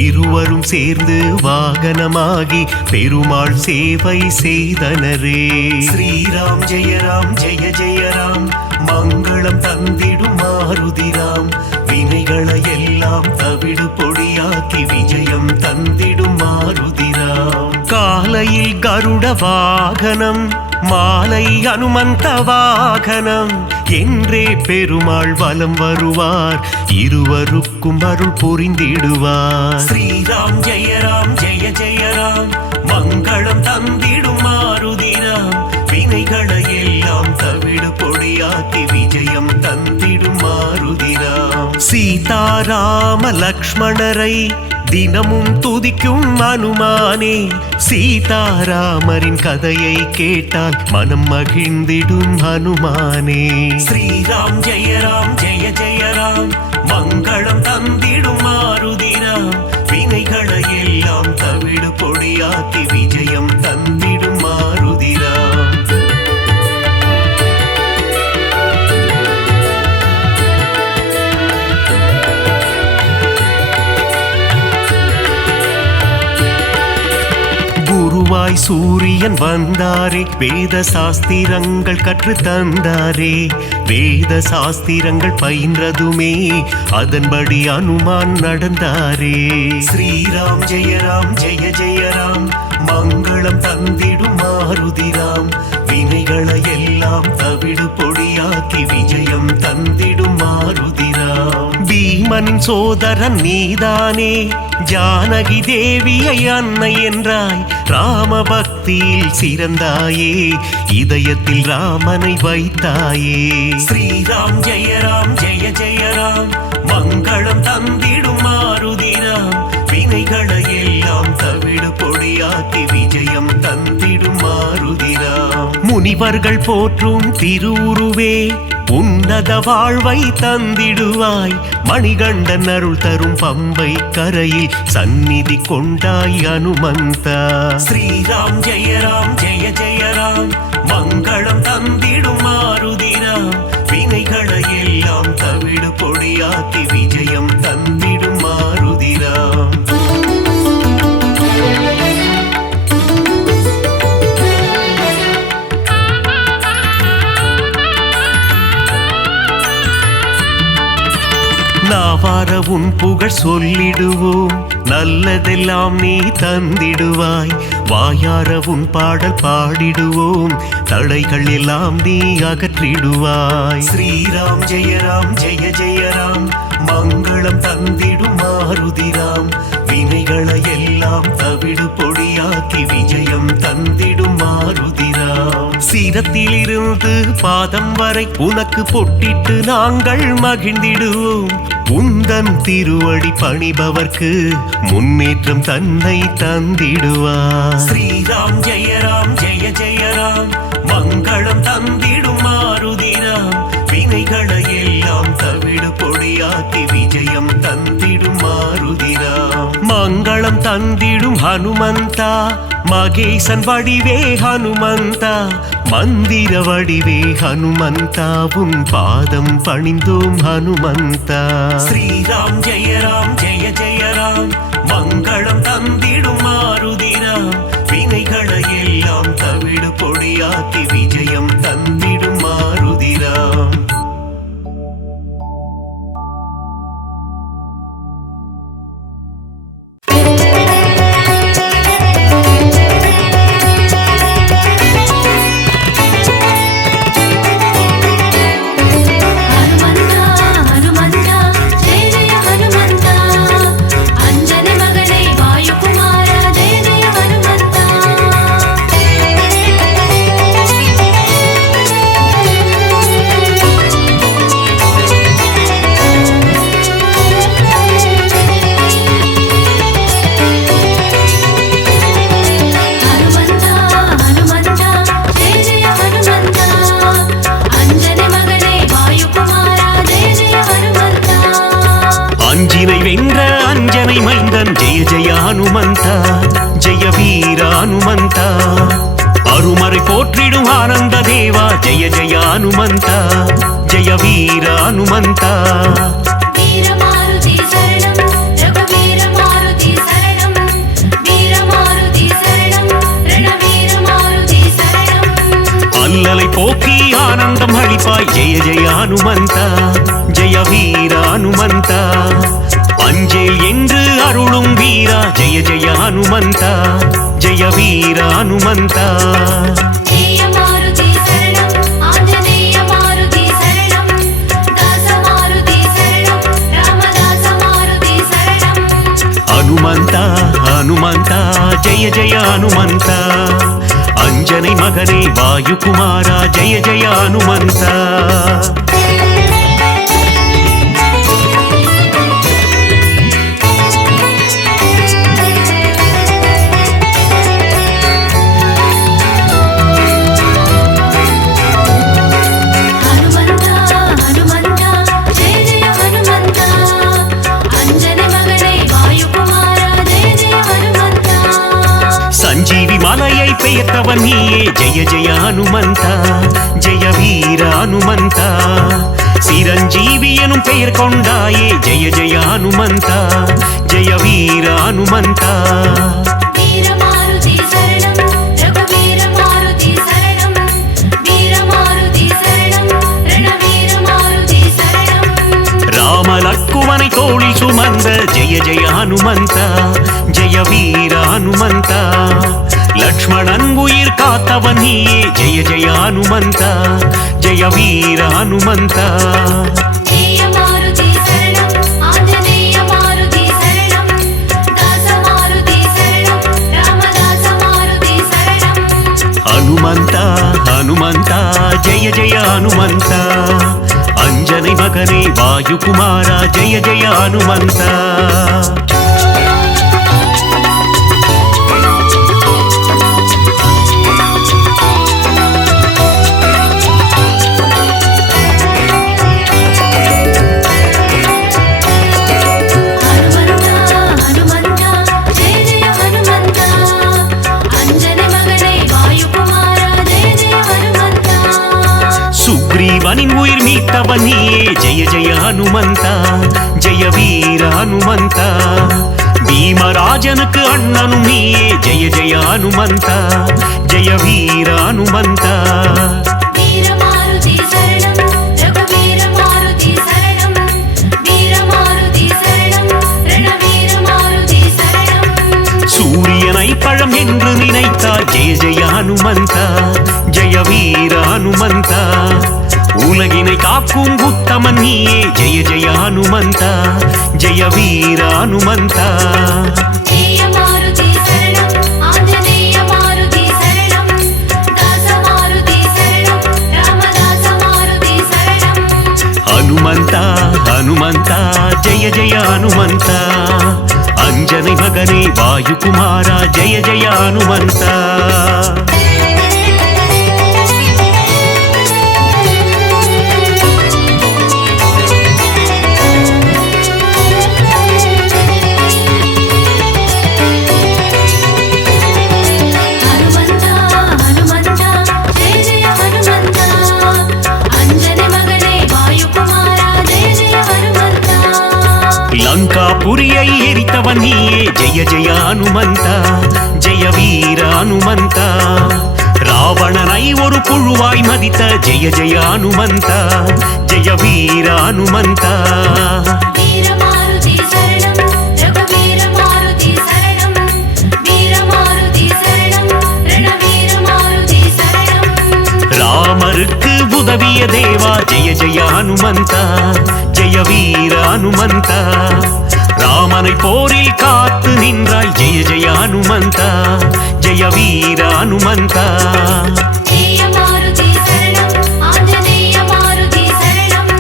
இருவரும் சேர்ந்து வாகனமாகி பெருமாள் சேவை செய்தனரே. ஸ்ரீராம் ஜெய ராம் ஜெய ஜெய ராம் மங்களம் தந்திடும் மாருதிராம் வினைகளை எல்லாம் தவிடு பொடியாக்கி விஜயம் தந்திடும் மாருதிராம். காலையில் கருட வாகனம் மாலை அனுமந்த வாகனம் என்றே பெருமாள் வலம் வருவார் இருவருக்கும் அருள் புரிந்திடுவார். ஸ்ரீராம் ஜெய ராம் ஜெய ஜெய ராம் மங்களம் தந்திடும் மாருதிராம் வினைகளை எல்லாம் தவிடு பொடியாக்கி விஜயம் தந்திடும் மாருதிராம். சீதாராம லக்ஷ்மணரை தினமும் துதிக்கும் அனுமானே, சீதாராமரின் கதையை கேட்டால் மனம் மகிழ்ந்திடும் ஹனுமானே. ஸ்ரீராம் ஜெய ராம் ஜெய ஜெய ராம், மங்களம் தந்திடும் மாருதிராம், வினைகளை எல்லாம் தவிடு பொடியாக்கி விஜயம் தந்திடும் மாருதிராம். குருவாய் சூரியன் வந்தாரே, வேத சாஸ்திரங்கள் கற்று தந்தாரே, வேத சாஸ்திரங்கள் பயின்றதுமே அதன்படி அனுமான் நடந்தாரே. ஸ்ரீராம் ஜெய ராம் ஜெய ஜெய ராம், மங்களம் தந்திடும் மாருதிராம், வினைகளை எல்லாம் தவிடு பொடியாக்கி விஜயம் தந்திடும் மாருதிராம். பீமனின் சோதரன் நீதானே, ஜானகி தேவியை அன்னை என்றாய், ராம பக்தியில் சிறந்தாயே, இதயத்தில் ராமனை வைத்தாயே. ஸ்ரீராம் ஜெய ராம் ஜெய ஜெய ராம், மங்களம் தந்திடும் மாருதிராம், வினைகளை எல்லாம் தவிடு பொடியாக்கி விஜயம் தந்திடும் மாருதிராம். முனிவர்கள் போற்றும் திருவுருவே, உன்னத வாழ்வை தந்திடுவாய், மணிகண்டன் அருள் தரும் பம்பை கரையில் சந்நிதி கொண்டாய் அனுமந்தா. ஸ்ரீராம் ஜெய ராம் ஜெய ஜெய ராம், மங்களம் தந்திடும் மாருதிராம், வினைகளை எல்லாம் தவிடு பொடியாக்கி விஜயம் தந்திடும் மாருதிராம். நாவார உன் புகழ் சொல்லிடுவோம், நல்லதெல்லாம் நீ தந்திடுவாய், வாயார உன் பாடல் பாடிடுவோம், தடைகள் எல்லாம் நீ அகற்றிடுவாய். ஸ்ரீராம் ஜெய ராம் ஜெய ஜெய ராம், மங்களம் தந்திடும் மாருதிராம், வினைகளை எல்லாம் தவிடு பொடியாக்கி விஜயம் தந்திடும் மாருதிராம். சிரத்திலிருந்து பாதம் வரை உனக்கு பொட்டிட்டு நாங்கள் மகிழ்ந்திடுவோம், உந்தன் திருவடி பணிபவர்க்கு முன்னேற்றம் தன்னை தந்திடுவார். ஸ்ரீராம் ஜெய ராம் ஜெய ஜெய ராம், மங்களம் தந்திடும் மாருதிராம், வினைகளை எல்லாம் தவிடு பொடியாக்கி விஜயம் தந்திடும் மாருதிராம். மங்களம் தந்திடும் ஹனுமந்தா, மகேசன் வடிவே ஹனுமந்தா, மந்திர வடிவே ஹனுமந்தா, உன் பாதம் பணிந்தோம் ஹனுமந்தா. ஸ்ரீராம் ஜெய ராம் ஜெய ஜெய ராம், மங்களம் தந்திடும் மாருதிராம், வினைகளை எல்லாம் தவிடு பொடியாக்கி விஜயம் தந்திடும் மாருதிராம். ஹனுமந்தா ஜெய வீர ஹனுமந்தா, அருமறை போற்றிடும் ஆனந்த தேவா ஜெய ஜெய ஹனுமந்தா, ஜெய வீர ஹனுமந்தா. அல்லலை போக்கி ஆனந்தம் அளிப்பாய் ஜெய ஜெய ஹனுமந்தா, ஜெய வீர ஹனுமந்தா. அஞ்சேல் என்று அருளும் வீரா ஜெய ஜெய ஹனுமந்தா, ஜெய வீர ஹனுமந்தா. ஹனுமந்தா ஹனுமந்தா ஜெய ஜெய ஹனுமந்தா, அஞ்சனை மகனே வாயுகுமாரா ஜெய ஜெய ஹனுமந்தா. மலையை பெயர்த்தவன் நீயே ஜெய ஜெய ஹனுமந்தா ஜெய வீர ஹனுமந்தா சிரஞ்சீவி எனும் பெயர் கொண்டாயே ஜெய ஜெய ஹனுமந்தா ஜெய வீர ஹனுமந்தா வீரமாருதி சரணம் ரகுவீர மாருதி சரணம் வீரமாருதி சரணம் ரணவீர மாருதி சரணம் ராம லக்குவனை தோளில் சுமந்த ஜெய ஜெய ஹனுமந்தா ஜெய வீர ஹனுமந்தா லக்ஷ்மணன் உயிர் காத்தவன் நீயே ஜெய ஜெய ஹனுமந்தா ஜெய வீர ஹனுமந்தா ஜெய மாருதி சரணம் ஆஞ்சநேய மாருதி சரணம் தாச மாருதி சரணம் ராமதாச மாருதி சரணம் ஹனுமந்தா ஹனுமந்தா ஜெய ஜெய ஹனுமந்தா அஞ்சனை மகனே வாயுகுமாரா ஜெய ஜெய ஹனுமந்தா சுக்ரீவனின் உயிர் மீட்டவன் நீயே ஜெய ஜெய ஹனுமந்தா ஜெய வீர ஹனுமந்தா பீமராஜனுக்கு அண்ணனும் நீயே ஜெய ஜெய ஹனுமந்தா ஜெய வீர ஹனுமந்தா வீரமாருதி சரணம் ரகுவீர மாருதி சரணம் வீரமாருதி சரணம் ரணவீர மாருதி சரணம் சூரியனை பழம் என்று நினைத்தாய் ஜெய ஜெய ஹனுமந்தா ஜெய வீர ஹனுமந்தா உலகினை காக்கும் உத்தமன் நீயே ஜெய ஜெய ஹனுமந்தா ஜெய வீர ஹனுமந்தா ஜெய மாருதி சரணம் ஆஞ்சநேய மாருதி சரணம் தாச மாருதி சரணம் ராமதாச மாருதி சரணம் ஹனுமந்தா ஹனுமந்தா ஜெய ஜெய ஹனுமந்தா அஞ்சனை மகனே வாயுகுமாரா ஜெய ஜெய ஹனுமந்தா ஹனுமந்தா ஹனுமந்தா ஜெய ஜெய ஹனுமந்தா அஞ்சனை மகனே வாயுகுமாரா ஜெய ஜெய ஹனுமந்தா லங்காபுரியை எரித்தவன் நீயே ஜெய ஜெய ஹனுமந்தா ஜெய வீர ஹனுமந்தா ராவணனை ஒரு புழுவாய் மதித்த ஜெய ஜெய ஹனுமந்தா ஜெய வீர ஹனுமந்தா வீரமாருதி சரணம் ரகுவீர மாருதி சரணம் வீரமாருதி சரணம் ரணவீர மாருதி சரணம் ராமருக்கு உதவிய தேவா ஜெய ஜெய ஹனுமந்தா ஜெய வீர ஹனுமந்தா ராமனை போரில் காத்து நின்றாய் ஜெய ஜெய ஹனுமந்தா ஜெய வீர ஹனுமந்தா ஜெய மாருதி சரணம் ஆஞ்சநேய மாருதி சரணம்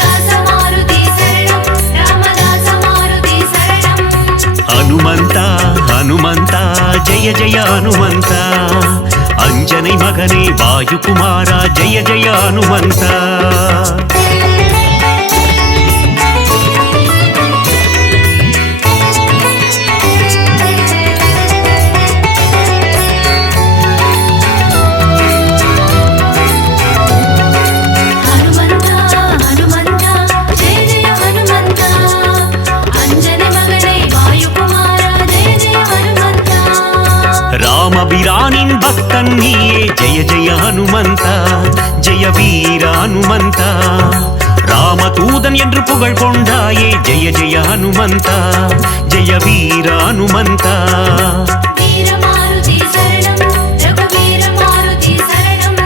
தாச மாருதி சரணம் ராமதாச மாருதி சரணம் ஹனுமந்தா ஹனுமந்தா ஜெய ஜெய ஹனுமந்தா அஞ்சனை மகனே வாயுகுமாரா ஜெய ஜெய ஹனுமந்தா ஹனுமந்தா ஹனுமந்தா ஜெய ஜெய ஹனுமந்தா அஞ்சனை மகனே வாயுகுமாரா ஜெய ஜெய ஹனுமந்தா ராமபிரானின் பக்தன் நீயே ஜெய ஜெய ஹனுமந்தா ஜெய வீர ஹனுமந்தா ராமதூதன் என்று புகழ் கொண்டாயே ஜெய ஜெய ஹனுமந்தா ஜெய வீர ஹனுமந்தா வீரமாருதி சரணம் ரகுவீர மாருதி சரணம்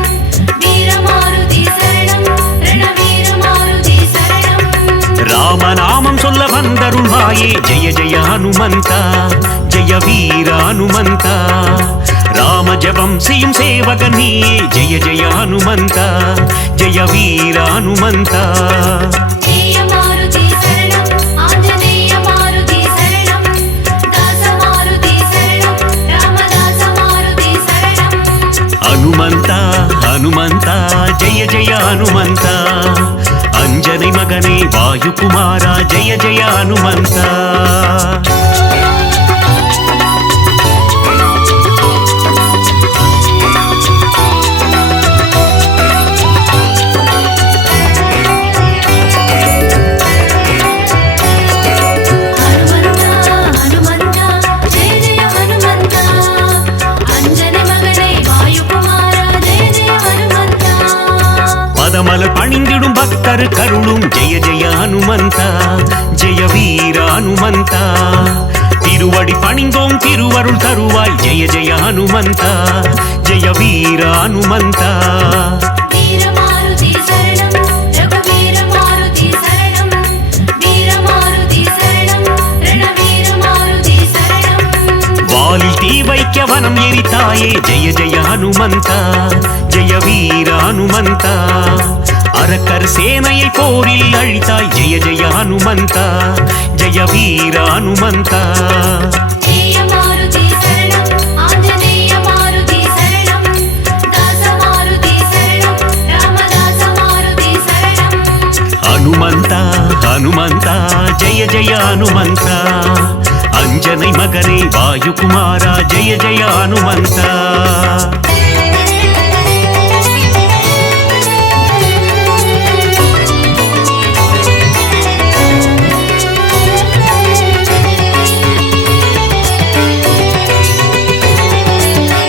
வீரமாருதி சரணம் ரணவீர மாருதி சரணம் ராமநாமம் சொல்ல வந்தருள்வாயே ஜெய ஜெய ஹனுமந்தா ஜெய வீர ஹனுமந்தா ராம ஜபம் செய்யும் சேவகன் நீயே ஜெய ஜெய ஹனுமந்தா ஜெய வீர ஹனுமந்தா ஜெய மாருதி சரணம் ஆஞ்சநேய மாருதி சரணம் தாச மாருதி சரணம் ராமதாச மாருதி சரணம் ஹனுமந்தா ஹனுமந்தா ஜெய ஜெய ஹனுமந்தா அஞ்சனை மகனே வாயுகுமாரா ஜெய ஜெய ஹனுமந்தா மறு கருளும் ஜெய ஜெய ஹனுமந்தா ஜெய வீர ஹனுமந்தா திருவடி பணிந்தோம் திருவருள் தருவாய் ஜெய ஜெய ஹனுமந்தா ஜெய வீர ஹனுமந்தா வீரமாருதி சரணம் ரகுவீரமாருதி சரணம் வீரமாருதி சரணம் ரணவீரமாருதி சரணம் வாலில் தீ வைக்க வனம் எரித்தாயே ஜெய ஜெய ஹனுமந்தா ஜெய வீர ஹனுமந்தா அரக்கர் சேனையை போரில் அழித்தாய் ஜெய ஜெய ஹனுமந்தா ஜெய வீர ஹனுமந்தா ஜெயமாருதி சரணம் ஆஞ்சநேய மாருதி சரணம் தாசமாருதி சரணம் ராமதாச மாருதி சரணம் ஹனுமந்தா ஹனுமந்தா ஜெய ஜெய ஹனுமந்தா அஞ்சனை மகனே வாயுகுமாரா ஜெய ஜெய ஹனுமந்தா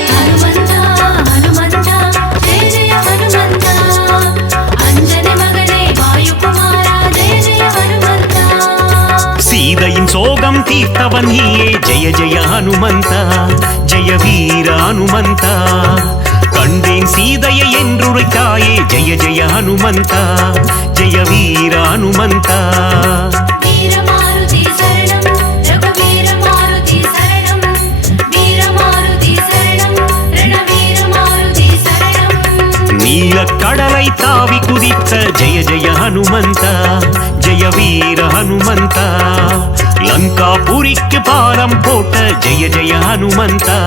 ஹனுமந்தா ஹனுமந்தா ஜெய ஜெய ஹனுமந்தா அஞ்சனை மகனே வாயுகுமாரா ஜெய ஜெய ஹனுமந்தா சீதையின் சோகம் தீர்த்தவன் நீயே ஜெய ஜெய ஹனுமந்தா ஜெய வீர ஹனுமந்தா கண்டேன் சீதையை என்றுரைத்தாயே ஜெய ஜெய ஹனுமந்தா ஜெய வீர ஹனுமந்தா வீரமாருதி சரணம் ரகுவீரமாருதி சரணம் வீரமாருதி சரணம் ரணவீரமாருதி சரணம் நீலக் கடலை தாவி குதித்த ஜெய ஜெய ஹனுமந்தா ஜெய வீர ஹனுமந்தா லங்காபுரிக்கு பாலம் போட்ட ஜெய ஜெய ஹனுமந்தா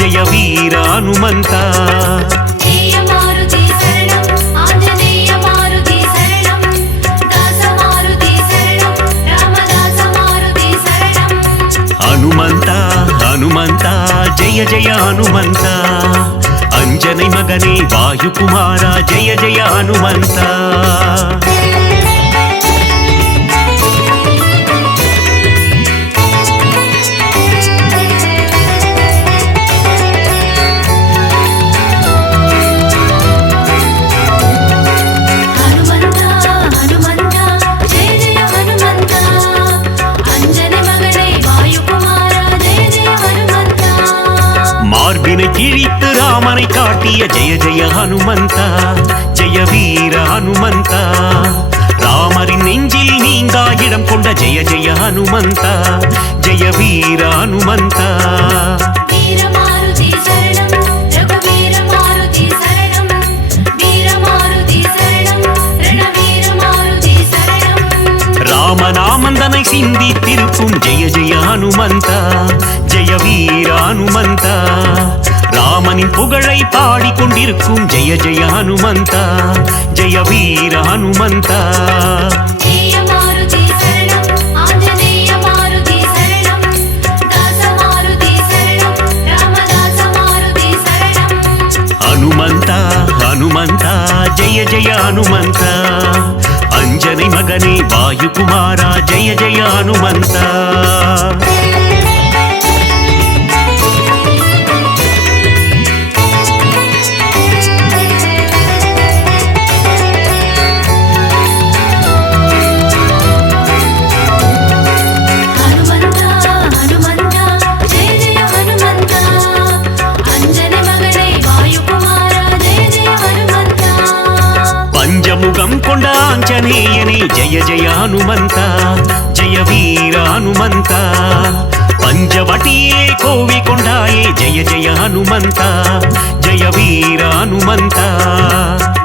ஜெய வீர ஹனுமந்தா ஜெயமாருதி சரணம் ஆஞ்சநேய மாருதி சரணம் தாசமாருதி சரணம் ராமதாச மாருதி சரணம் ஹனுமந்தா ஹனுமந்தா ஜெய ஜெய ஹனுமந்தா அஞ்சனை மகனே வாயுகுமாரா ஜெய ஜெய ஹனுமந்தா ஹனுமந்தா ஹனுமந்தா ஜெய ஜெய ஹனுமந்தா அஞ்சனை மகனே வாயுகுமாரா ஜெய ஜெய ஹனுமந்தா மார்பினை கிழித்து ராமனை காட்டிய ஜெய ஜெய ஹனுமந்தா ஜெய வீர ஹனுமந்தா ராமரின் நெஞ்சில் நீங்கா இடம் கொண்ட ஜெய ஜெய ஹனுமந்தா ஜெய வீர ஹனுமந்தா வீரமாருதி சரணம் ரகுவீரமாருதி சரணம் வீரமாருதி சரணம் ரணவீரமாருதி சரணம் ராமநாமந்தனை சிந்தித்திருக்கும் ஜெய ஜெய ஹனுமந்தா ஜெய வீர ஹனுமந்தா ராமனின் புகழை பாடிக்கொண்டிருக்கும் ஜெய ஜெய ஹனுமந்தா ஜெய வீர ஹனுமந்தா ஜெயமாருதி சரணம் ஆஞ்சநேய மாருதி சரணம் தாசமாருதி சரணம் ராமதாச மாருதி சரணம் ஹனுமந்தா ஹனுமந்தா ஜெய ஜெய ஹனுமந்தா அஞ்சனை மகனே வாயுகுமாரா ஜெய ஜெய ஹனுமந்தா ஹனுமந்தா ஹனுமந்தா ஜெய ஜெய ஹனுமந்தா அஞ்சனை மகனே வாயுகுமாரா ஜெய ஜெய ஹனுமந்தா பஞ்சமுகம் கொண்ட ஆஞ்சநேயனே ஜெய ஜெய ஹனுமந்தா ஜெய வீர ஹனுமந்தா பஞ்சவட்டியே கோவி கொண்டாயே ஜெய ஜெய ஹனுமந்தா ஜெய வீர ஹனுமந்தா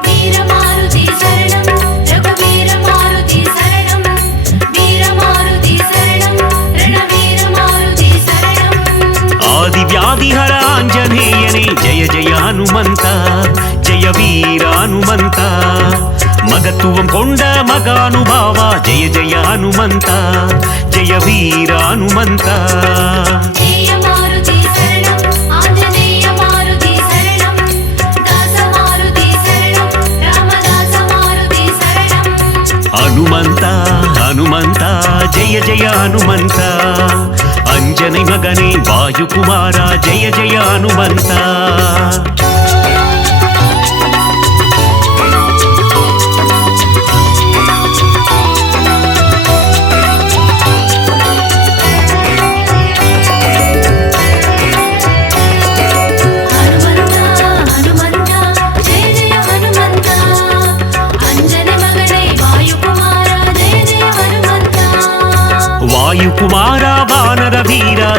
வீரமாருதி சரணம் ரகுவீரமாருதி சரணம் வீரமாருதி சரணம் ரணவீரமாருதி சரணம் ஆதி வியாதிஹர ஆஞ்சநேயனே ஜெய ஜெய ஹனுமந்தா ஜெய வீர ஹனுமந்தா மகத்துவம் கொண்ட மகானுபாவா ஜெய ஜெய ஹனுமந்தா ஜெய வீர ஹனுமந்தா ஜெயமாருதி சரணம் ஆஞ்சநேய மாருதி சரணம் தாசமாருதி சரணம் ராமதாச மாருதி சரணம் ஹனுமந்தா ஹனுமந்தா ஜெய ஜெய ஹனுமந்தா அஞ்சனை மகனே வாயுகுமாரா ஜெய ஜெய ஹனுமந்தா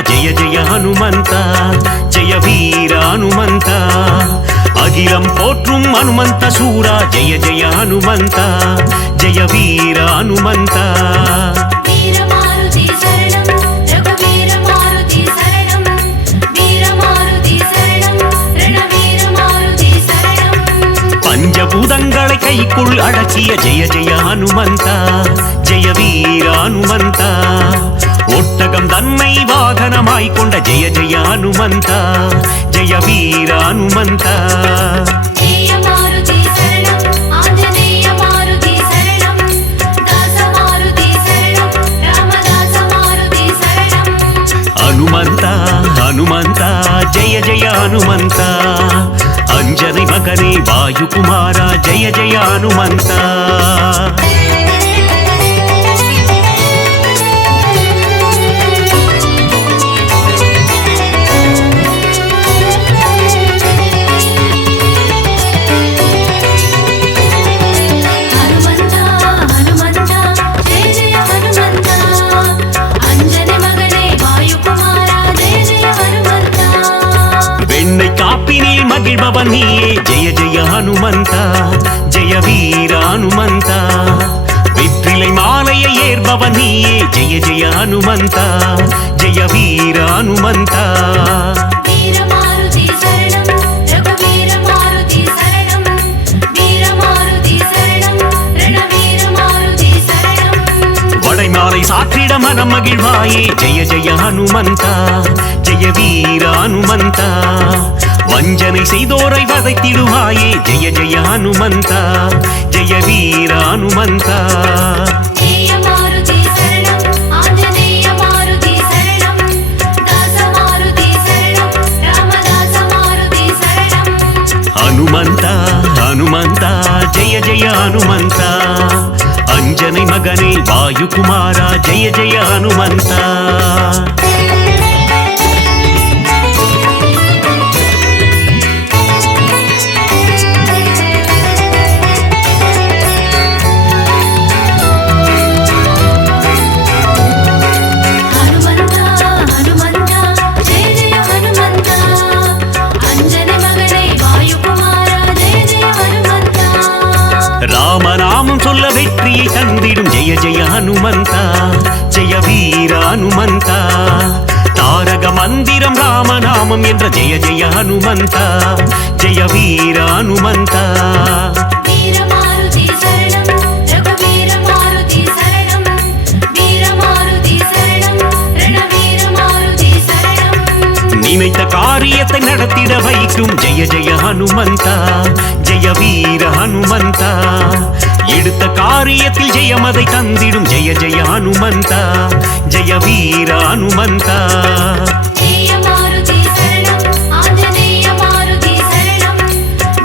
ஜெய ஜெய ஹனுமந்த ஜெய வீர ஹனுமந்த அகிலம் போற்றும் ஹனுமந்த சூரா ஜெய ஜெய ஹனுமந்த ஜெய வீர ஹனுமந்த வீரமாருதி சரணம் ரகுவீர மாருதி சரணம் வீரமாருதி சரணம் ரணவீர மாருதி சரணம் பஞ்சபூதங்களை கைக்குள் அடக்கிய ஜெய ஜெய ஹனுமந்த ஜெய வீர ஹனுமந்த ஒட்டகம் தன்னை வாகனமாய் கொண்ட ஜெய ஜெய ஹனுமந்த ஜெய வீர ஹனுமந்த ஜெய மாருதி சரணம் ஆஞ்சநேய மாருதி சரணம் தாச மாருதி சரணம் ராமதாச மாருதி சரணம் ஹனுமந்த ஹனுமந்த ஜெய ஜெய ஹனுமந்த அஞ்சனை மகனே வாயுகுமாரா ஜெய ஜெய ஹனுமந்த காப்பினில் மகிழ்பவன் நீயே ஜெய ஜெய ஹனுமந்த ஜெய வீர ஹனுமந்த வெற்றிலை மாலையை ஏற்பவன் நீயே ஜெய ஜெய ஹனுமந்த ஜெய வீர ஹனுமந்த வீரமாருதி சரணம் ரகுவீர மாருதி சரணம் வீரமாருதி சரணம் ரணவீர மாருதி சரணம் வடைமாலை சாற்றிட மனம் மகிழ்வாயே ஜெய ஜெய ஹனுமந்த ஜெய வீர ஹனுமந்த வஞ்சனை செய்தோரை வதைத்திடுவாயே ஜெய ஜெய ஹனுமந்த ஜெய வீர ஹனுமந்த ஜெய மாருதி சரணம் ஆஞ்சநேய மாருதி சரணம் தாச மாருதி சரணம் ராமதாச மாருதி சரணம் ஹனுமந்த ஹனுமந்த ஜெய ஜெய ஹனுமந்த அஞ்சனை மகனே வாயுகுமாரா ஜெய ஜெய ஹனுமந்த ராமநாமம் சொல்ல வெற்றியை தந்திடும் ஜெய ஜெய ஹனுமந்த ஜெய வீர ஹனுமந்த தாரக மந்திரம் ராமநாமம் என்ற ஜெய ஜெய ஹனுமந்த ஜெய வீர ஹனுமந்த வீரமாருதி சரணம் ரகுவீர மாருதி சரணம் வீரமாருதி சரணம் ரணவீர மாருதி சரணம் நினைத்த காரியத்தை நடத்திட வைக்கும் ஜெய ஜெய ஹனுமந்த ஜெய வீர ஹனுமந்த எடுத்த காரியத்தில் ஜெயமதை தந்திடும் ஜெய ஜெய ஹனுமந்த ஜெய வீர ஹனுமந்த ஜெய மாருதி சரணம் ஆஞ்சநேய மாருதி சரணம்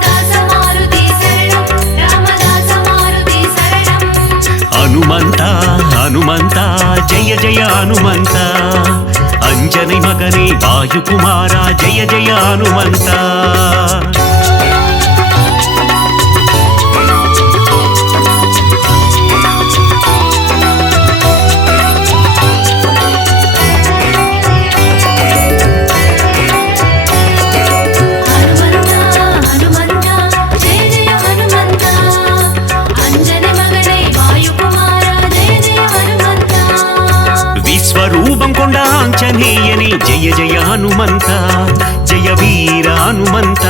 தாச மாருதி சரணம் ராமதாச மாருதி சரணம் ஹனுமந்த ஹனுமந்த ஜெய ஜெய ஹனுமந்த அஞ்சனை மகனே வாயுகுமாரா ஜெய ஜெய ஹனுமந்த விஸ்வரூபம் கொண்ட ஆஞ்சநேயனே ஜெய ஜெய ஹனுமந்த ஜெய வீர ஹனுமந்த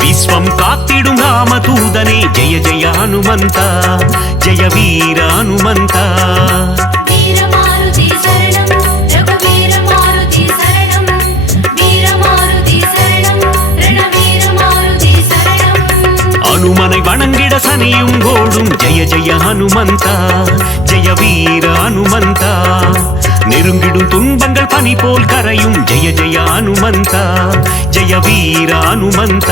விஸ்வம் காத்திடும் ராமதூதனே ஜெய ஜெய ஹனுமந்த ஜெய வீர ஹனுமந்த வீரமாருதி சரணம் ரகுவீர மாருதி சரணம் வீரமாருதி சரணம் ரணவீர மாருதி சரணம் அனுமனை வணங்கிட சனியும் கோடும் ஜெய ஜெய ஹனுமந்த ஜெய வீர ஹனுமந்த நெருங்கிடும் துன்பங்கள் பனி போல் கரையும் ஜெய ஜெய ஹனுமந்த ஜெய வீர ஹனுமந்த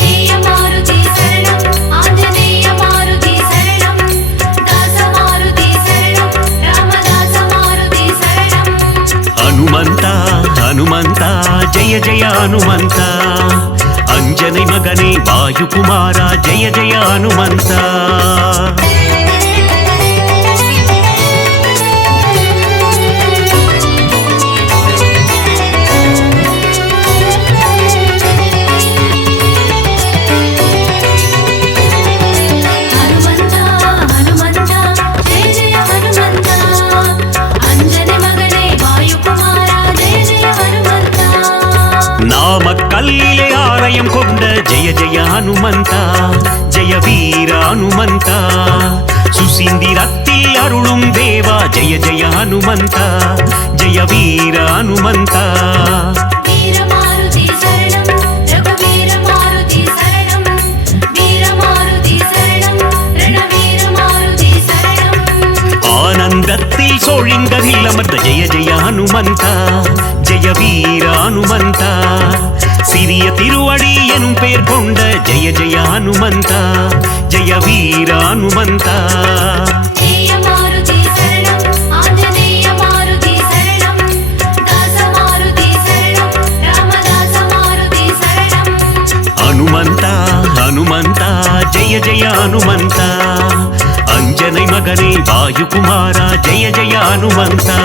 ஜெய மாருதி சரணம் ஆஞ்சநேய மாருதி சரணம் தாச மாருதி சரணம் ராமதாச மாருதி சரணம் ஹனுமந்த ஹனுமந்த ஜெய ஜெய ஹனுமந்த அஞ்சனை மகனே வாயுகுமாரா ஜெய ஜெய ஹனுமந்த நாமக்கல்லிலே ஆலயம் கொண்ட ஜெய ஜெய ஹனுமந்தா ஜெய வீர ஹனுமந்தா சுசீந்திரத்தில் அருளும் தேவா ஜெய ஜெய ஹனுமந்தா ஜெய வீர ஹனுமந்தா வீரமாருதி சரணம் ரகுவீரமாருதி சரணம் வீரமாருதி சரணம் ரணவீரமாருதி சரணம் ஆனந்தத்தில் சோழிங்கரில் அமர்ந்த ஜெய ஜெய ஹனுமந்தா ஜெய வீர ஹனுமந்தா சிறிய திருவடி எனும் பெயர் கொண்ட ஜெய ஜெய ஹனுமந்தா ஜெய வீர ஹனுமந்தா ஜெயமாருதி சரணம் ஆஞ்சநேய மாருதி சரணம் தாசமாருதி சரணம் ராமதாச மாருதி சரணம் ஹனுமந்தா ஹனுமந்தா ஜெய ஜெய ஹனுமந்தா அஞ்சனை மகனே வாயுகுமாரா ஜெய ஜெய ஹனுமந்தா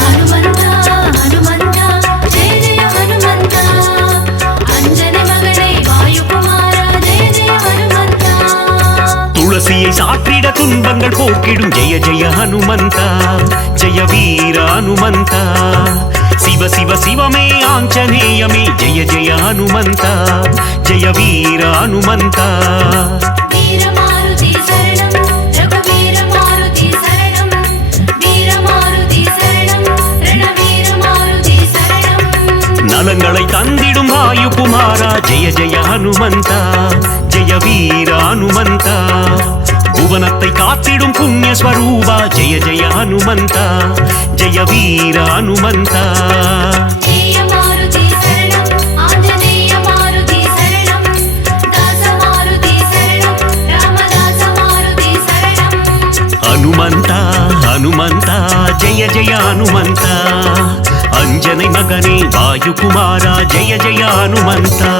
ஹனுமந்தா ஹனுமந்தா ஜெய ஜெய ஹனுமந்தா அஞ்சனை மகனே வாயுகுமாரா ஜெய ஜெய ஹனுமந்தா துளசியை சாற்றிட துன்பங்கள் போக்கிடும் ஜெய ஜெய ஹனுமந்தா ஜெய வீர ஹனுமந்தா சிவ சிவ சிவமே ஆஞ்சநேயமே ஜெய ஜெய ஹனுமந்தா ஜெய வீர ஹனுமந்தா வீரமாருதி சரணம் ரகுவீரமாருதி சரணம் வீரமாருதி சரணம் ரணவீரமாருதி சரணம் நலங்களை தந்திடும் வாயுகுமாரா ஜெய ஜெய ஹனுமந்தா ஜெய வீர ஹனுமந்தா புவனத்தை காத்திடும் புண்ணிய ஸ்வரூபா ஜெய ஜெய ஹனுமந்தா ஜெய வீர ஹனுமந்தா ஜெயமாருதி சரணம் ஆஞ்சநேய மாருதி சரணம் தாசமாருதி சரணம் ராமதாச மாருதி சரணம் ஹனுமந்தா ஹனுமந்தா ஜெய ஜெய ஹனுமந்தா அஞ்சனை மகனே வாயுகுமாரா ஜெய ஜெய ஹனுமந்தா